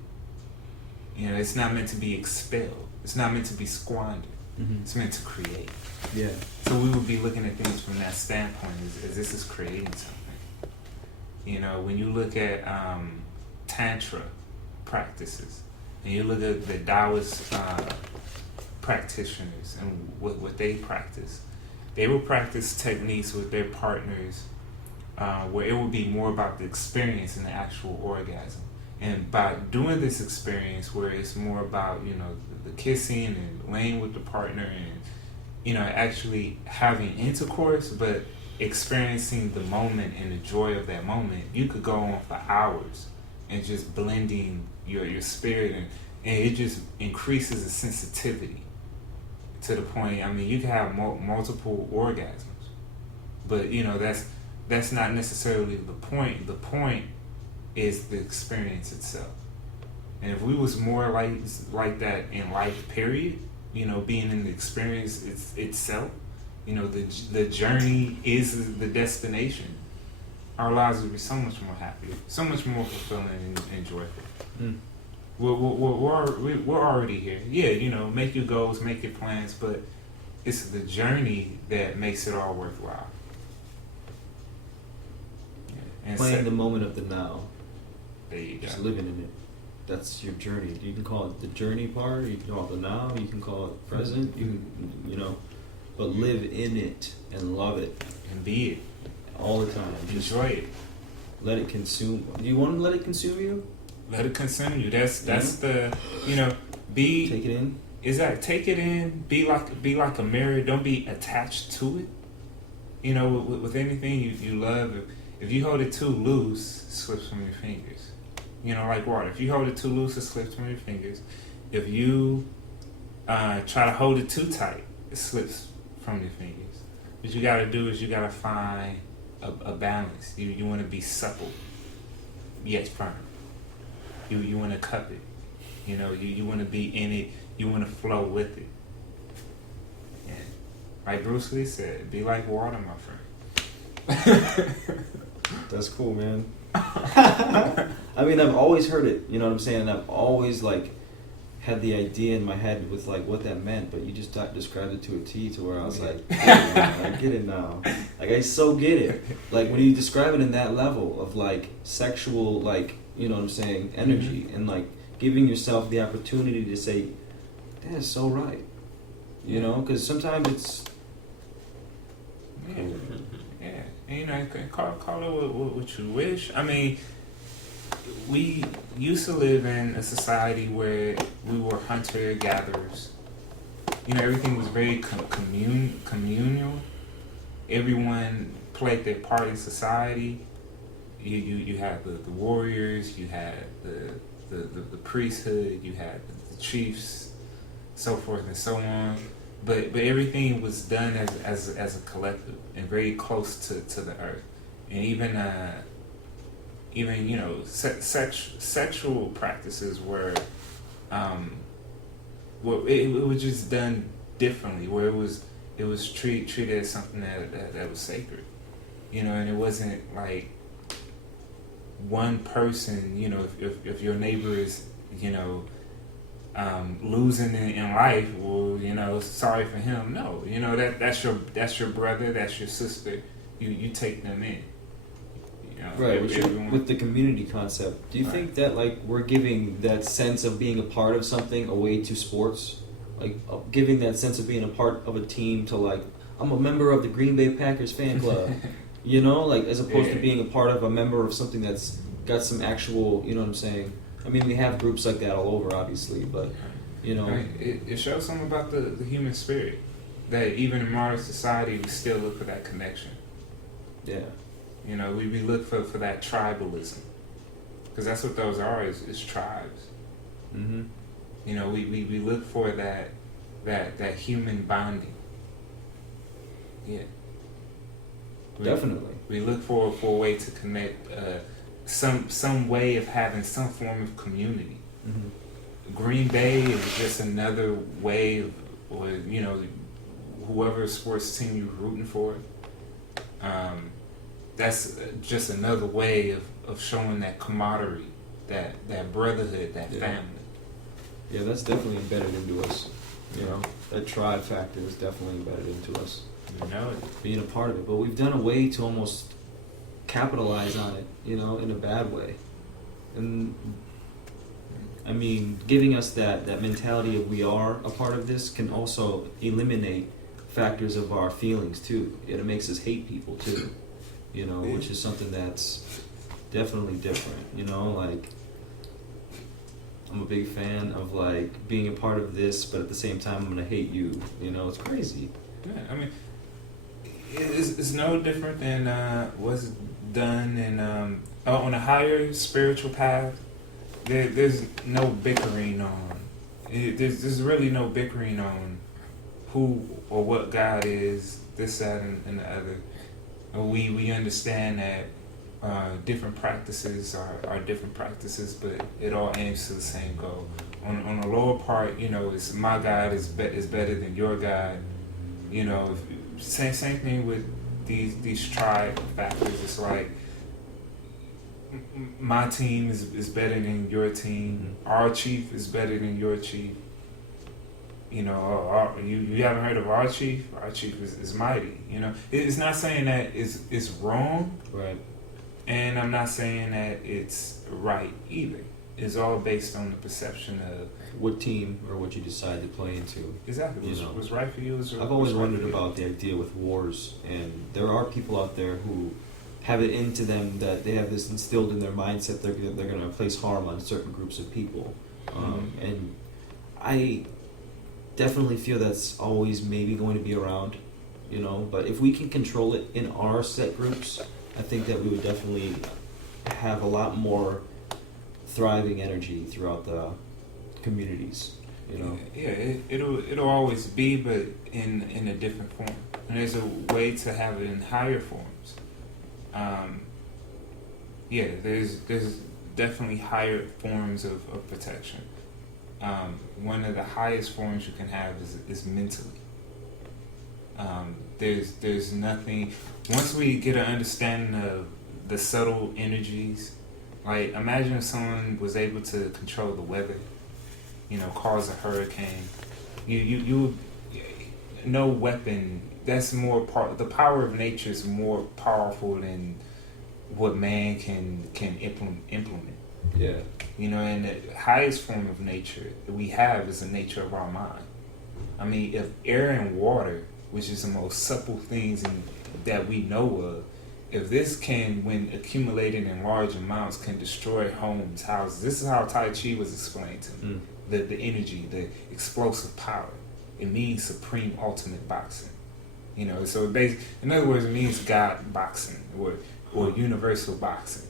It's not meant to be expelled. It's not meant to be squandered. Mm-hmm. It's meant to create. Yeah. So we would be looking at things from that standpoint, as this is creating something. When you look at Tantra practices, and you look at the Taoist practitioners and what they practice, they will practice techniques with their partners where it will be more about the experience and the actual orgasm. And by doing this experience where it's more about, the kissing and laying with the partner and, actually having intercourse, but experiencing the moment and the joy of that moment, you could go on for hours and just blending your spirit and it just increases the sensitivity to the point, you can have multiple orgasms, but, that's not necessarily the point. The point is the experience itself. And if we was more like that in life, period, being in the experience itself, the journey is the destination, our lives would be so much more happy, so much more fulfilling and joyful. Mm. We're already here. Yeah, make your goals, make your plans, but it's the journey that makes it all worthwhile. Yeah. And playing the moment of the now. There you go. Just living in it. That's your journey. You can call it the journey part, you can call it the now, you can call it present, you can, but live in it and love it. And be it. All the time. Enjoy it. Let it consume. Do you want to let it consume you? Let it consume you. That's the, be... Take it in? Exactly. Take it in. Be like a mirror. Don't be attached to it. With anything you love, if you hold it too loose, it slips from your fingers. Like water. If you hold it too loose, it slips from your fingers. If you try to hold it too tight, it slips from your fingers. What you gotta do is you gotta find a balance. You want to be supple, yet firm. You want to cup it. You want to be in it. You want to flow with it. Yeah. Like Bruce Lee said, be like water, my friend. That's cool, man. I've always heard it, you know what I'm saying? And I've always had the idea in my head with what that meant, but you just described it to a T to where I was like, I get it now. I so get it. When you describe it in that level of sexual, you know what I'm saying, energy, mm-hmm. and giving yourself the opportunity to say, that is so right. Because sometimes it's... Yeah. Yeah. And call it what you wish. We used to live in a society where we were hunter-gatherers. Everything was very communal. Everyone played their part in society. You had the warriors, you had the priesthood, you had the chiefs, so forth and so on. But everything was done as a collective and very close to the earth. And even sexual practices were it was just done differently, where it was treated as something that was sacred, and it wasn't like one person, if your neighbor is losing in life, well, sorry for him. No, that's your brother, that's your sister. You take them in. Right, with the community concept, do you think that we're giving that sense of being a part of something away to sports? Giving that sense of being a part of a team to I'm a member of the Green Bay Packers fan club, as opposed to being a part of a member of something that's got some actual, you know what I'm saying? I mean, we have groups like that all over, obviously, but you know, I mean, it shows something about the human spirit that even in modern society we still look for that connection. yeah, You know, we look for that tribalism because that's what those are is tribes. mm-hmm. You know, we look for that human bonding. Yeah. Definitely. We look for a way to connect, some way of having some form of community. Mm-hmm. Green Bay is just another way of, or you know, whoever sports team you're rooting for. That's just another way of showing that camaraderie, that brotherhood, that Yeah. family. Yeah, that's definitely embedded into us. You know, that tribe factor is definitely embedded into us, You know, being a part of it. But we've done a way to almost capitalize on it, you know, in a bad way. And I mean, giving us that mentality of we are a part of this can also eliminate factors of our feelings too. It makes us hate people too, you know, which is something that's definitely different, you know, like I'm a big fan of like being a part of this, but at the same time I'm gonna hate you, you know, it's crazy. yeah. I mean, it's no different than what's done in on a higher spiritual path. There's no bickering on. There's really no bickering on who or what God is, this, that, and the other. We understand that different practices are different practices, but it all aims to the same goal. On the lower part, you know, it's my God is better than your God. You know, same thing with these tribe factors. It's like my team is better than your team. Mm-hmm. Our chief is better than your chief. You know, you haven't heard of our chief? Our chief is mighty. You know, it's not saying that it's wrong, Right. and I'm not saying that it's right either. It's all based on the perception of What team or what you decide to play into. exactly You know. what's right for you. I've always wondered about the idea with wars, and there are people out there who have it into them that they have this instilled in their mindset they're going to place harm on certain groups of people, and I definitely feel that's always maybe going to be around, you know. But if we can control it in our set groups, I think that we would definitely have a lot more thriving energy throughout the communities, you know. Yeah, it'll always be, but in a different form. And there's a way to have it in higher forms. Yeah, there's definitely higher forms of protection. One of the highest forms you can have is mentally. There's nothing. Once we get an understanding of the subtle energies, like imagine if someone was able to control the weather, you know, cause a hurricane. You no weapon. That's more the power of nature is more powerful than what man can implement. Yeah. You know, and the highest form of nature that we have is the nature of our mind. I mean, if air and water, which is the most supple things that we know of, if this can, when accumulated in large amounts, can destroy homes, houses. This is how Tai Chi was explained to me. The energy, the explosive power. It means supreme ultimate boxing. You know, so in other words, it means God boxing or universal boxing.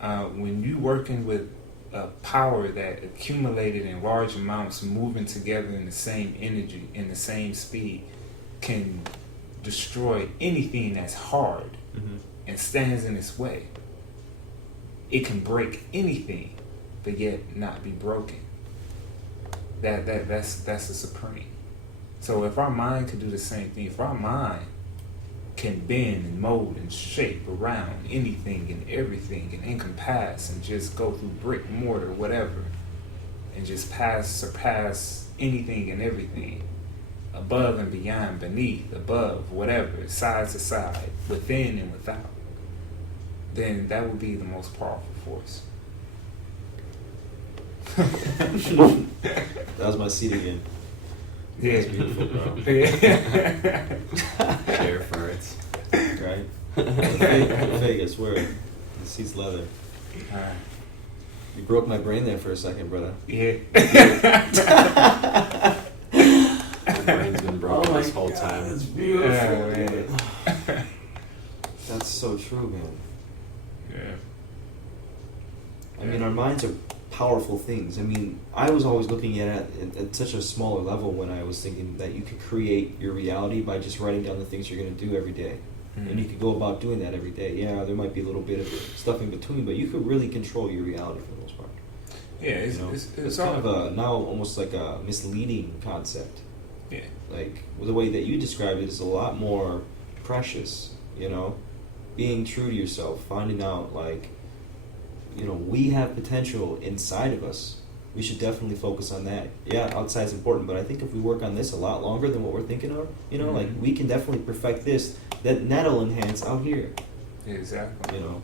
When you working with a power that accumulated in large amounts, moving together in the same energy, in the same speed, can destroy anything that's hard and stands in its way. It can break anything, but yet not be broken. That's the supreme. So if our mind could do the same thing, if our mind can bend and mold and shape around anything and everything and encompass and just go through brick, mortar, whatever, and just surpass anything and everything, above and beyond, beneath, above, whatever, side to side, within and without, then that would be the most powerful force. That was my seat again. Yeah. That's beautiful, bro. Yeah. Chair farts. Right? Vegas, where the seat's leather. Alright. You broke my brain there for a second, brother. Yeah. My brain's been broken this whole time. That's beautiful. beautiful, Yeah, man. That's so true, man. Yeah. I mean, our minds are powerful things. I mean, I was always looking at it at such a smaller level when I was thinking that you could create your reality by just writing down the things you're going to do every day. And you could go about doing that every day. Yeah, there might be a little bit of stuff in between, but you could really control your reality for the most part. Yeah, it's, You know? it's It's all kind of a now almost like a misleading concept. yeah. Like the way that you describe it is a lot more precious. You know, being true to yourself, finding out like, you know, we have potential inside of us. We should definitely focus on that. Yeah, outside's important, but I think if we work on this a lot longer than what we're thinking of, you know, like Mhm. we can definitely perfect this. That'll enhance out here. Exactly. You know.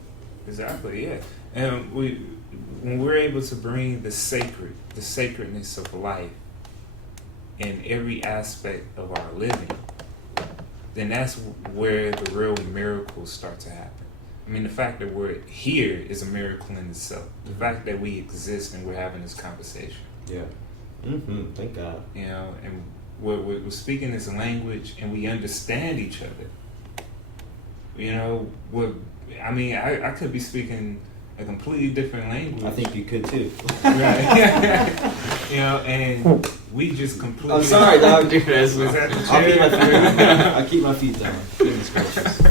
Exactly, yeah. And when we're able to bring the sacredness of life in every aspect of our living, then that's where the real miracles start to happen. I mean, the fact that we're here is a miracle in itself. The fact that we exist and we're having this conversation, Yeah. Thank God. you know, and we're speaking this language and we understand each other. You know, I could be speaking a completely different language. I think you could too. Right. You know, and we just completely. I'm sorry, dog. Was that the I'll keep my feet chair? down. I'll keep my feet down. Goodness gracious.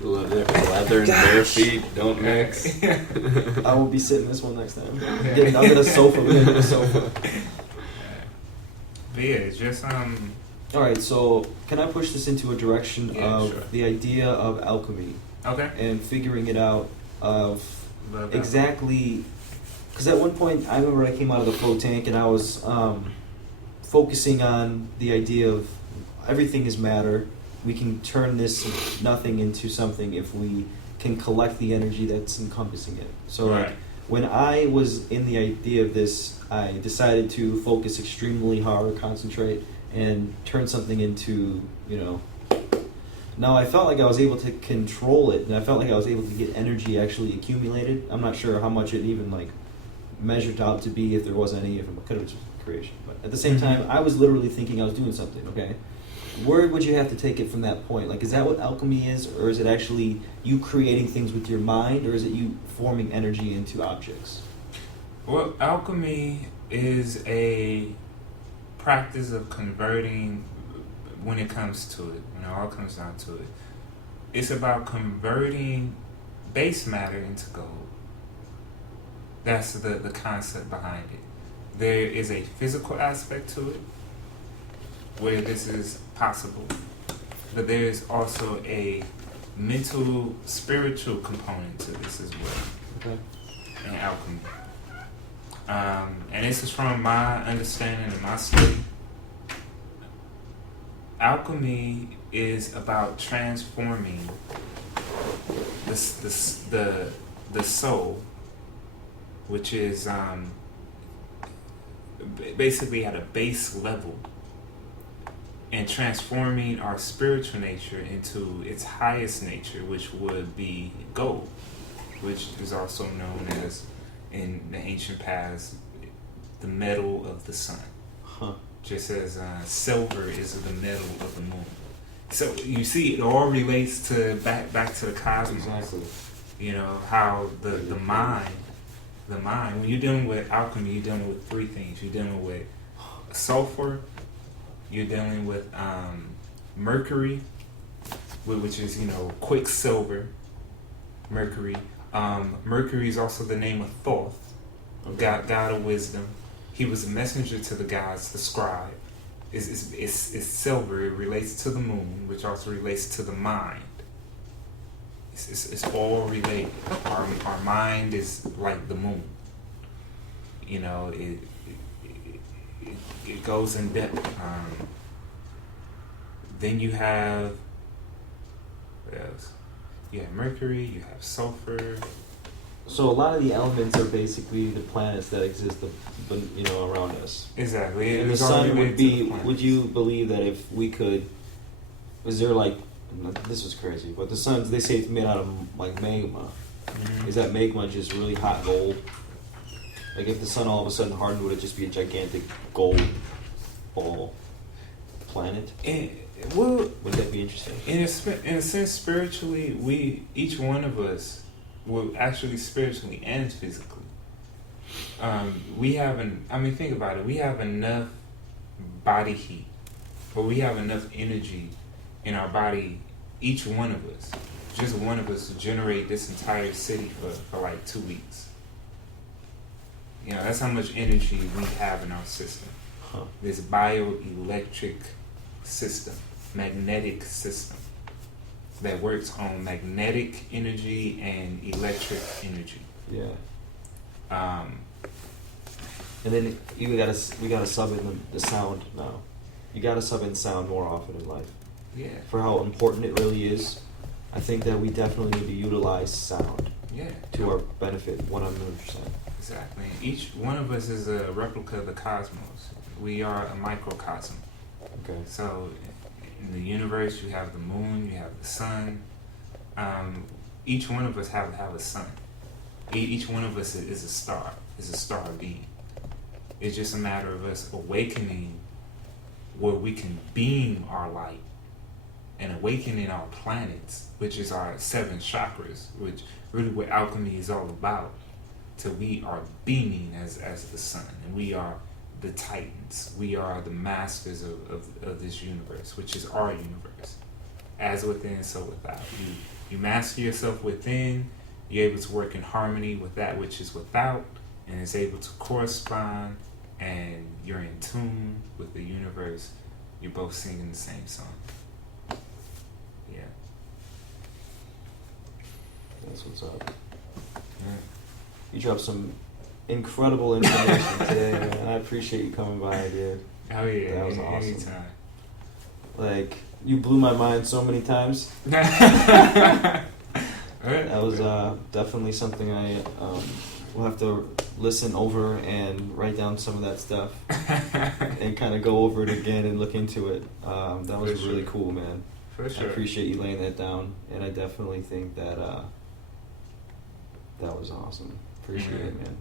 Leather and bare feet don't mix. I will be sitting this one next time. I'll get a sofa. We're gonna get a sofa. But yeah, it's just All right. So, can I push this into a direction Yeah, of sure. the idea of alchemy okay. and figuring it out of Love that. exactly? Because at one point, I remember I came out of the float tank and I was focusing on the idea of everything is matter. We can turn this nothing into something if we can collect the energy that's encompassing it. So like Right. when I was in the idea of this, I decided to focus extremely hard, concentrate, and turn something into, you know. Now I felt like I was able to control it, and I felt like I was able to get energy actually accumulated. I'm not sure how much it even like measured out to be, if there was any, if it could have just been creation. But at the same time, I was literally thinking I was doing something. Okay. Where would you have to take it from that point? Like, is that what alchemy is, or is it actually you creating things with your mind, or is it you forming energy into objects? Well, alchemy is a practice of converting. When it comes to it, when it all comes down to it, it's about converting base matter into gold. That's the concept behind it. There is a physical aspect to it where this is possible, but there is also a mental, spiritual component to this as well Okay. in alchemy. And this is from my understanding and my study. Alchemy is about transforming the soul, which is basically at a base level, and transforming our spiritual nature into its highest nature, which would be gold, which is also known as, in the ancient past, the metal of the sun. Huh. Just as silver is the metal of the moon. So you see, it all relates to back to the cosmos. Exactly. You know how the mind, when you're dealing with alchemy, you're dealing with three things. You're dealing with sulfur. You're dealing with mercury, which is, you know, quicksilver. Mercury. Mercury is also the name of Thoth, god of wisdom. He was a messenger to the gods, the scribe. It's silver. It relates to the moon, which also relates to the mind. It's all related. Our mind is like the moon. You know, it goes in depth. Then you have, what else? You have mercury. You have sulfur. So a lot of the elements are basically the planets that exist, you know, around us. Exactly. And the It's all sun would related to the be. planets. Would you believe that if we could? Was there like? This was crazy, but the sun's, they say it's made out of like magma. Mhm. Is that magma just really hot gold? Like if the sun all of a sudden hardened, would it just be a gigantic gold ball planet? And, well, Would that be interesting? in a sense, spiritually, each one of us, well, actually spiritually and physically, think about it. We have enough body heat, but we have enough energy in our body, each one of us, just one of us, to generate this entire city for like 2 weeks. You know, that's how much energy we have in our system. Huh. This bioelectric system, magnetic system that works on magnetic energy and electric energy. Yeah. Um, And then we gotta sub in the sound now. You gotta sub in sound more often in life. yeah, For how important it really is, I think that we definitely need to utilize sound yeah, to our benefit 100%. exactly. Each one of us is a replica of the cosmos. We are a microcosm. Okay. So, in the universe, you have the moon, you have the sun. Each one of us have a sun. Each one of us is a star being. It's just a matter of us awakening where we can beam our light and awakening our planets, which is our 7 chakras, which really what alchemy is all about. So we are beaming as the sun, and we are the titans. We are the masters of this universe, which is our universe. As within, so without. You master yourself within, you're able to work in harmony with that which is without, and is able to correspond, and you're in tune with the universe. You're both singing the same song. Yeah. That's what's up. Yeah. You dropped some incredible information today, man. I appreciate you coming by, dude. Oh yeah, That was awesome. anytime. Like, you blew my mind so many times. That was definitely something I will have to listen over and write down some of that stuff and kind of go over it again and look into it. That was For really sure. cool, man. For sure. I appreciate you laying that down, and I definitely think that that was awesome. Appreciate it, man.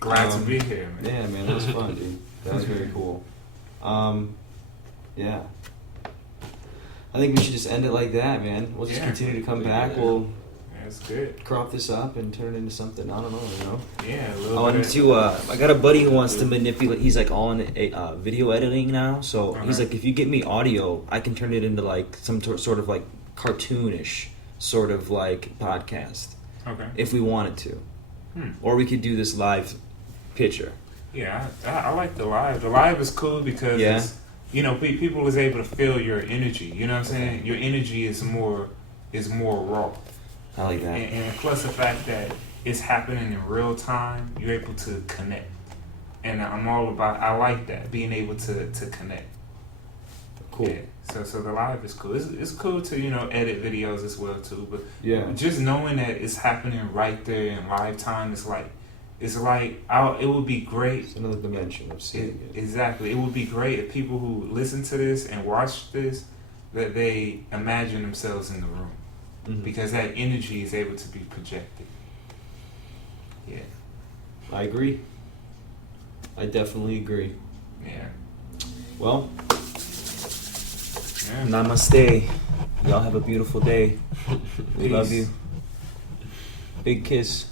Glad to be here, man. Yeah, man, it was fun, dude. That was very cool. Yeah. I think we should just end it like that, man. We'll just Yeah. continue to come back. We'll That's good. crop this up and turn it into something. I don't know, you know? Yeah, a I little want him bit. to, I got a buddy who wants to manipulate, he's like all in video editing now, so he's Uh-huh. like, if you get me audio, I can turn it into like some sort of like cartoonish sort of like podcast, Okay. if we wanted to. Or we could do this live picture. Yeah, I like the live. The live is cool because Yeah. it's, you know, people is able to feel your energy. You know what I'm saying? Your energy is more raw. I like that. And plus the fact that it's happening in real time, you're able to connect. And I like that, being able to connect. Cool. Yeah. So the live is cool. It's cool to, you know, edit videos as well too. But Yeah. just knowing that it's happening right there in live time, it would be great. It's another dimension of seeing it. Exactly. It would be great if people who listen to this and watch this, that they imagine themselves in the room. Mhm. Because that energy is able to be projected. Yeah. I agree. I definitely agree. Yeah. Well, Yeah. namaste. Y'all have a beautiful day. We love Peace. you. Big kiss.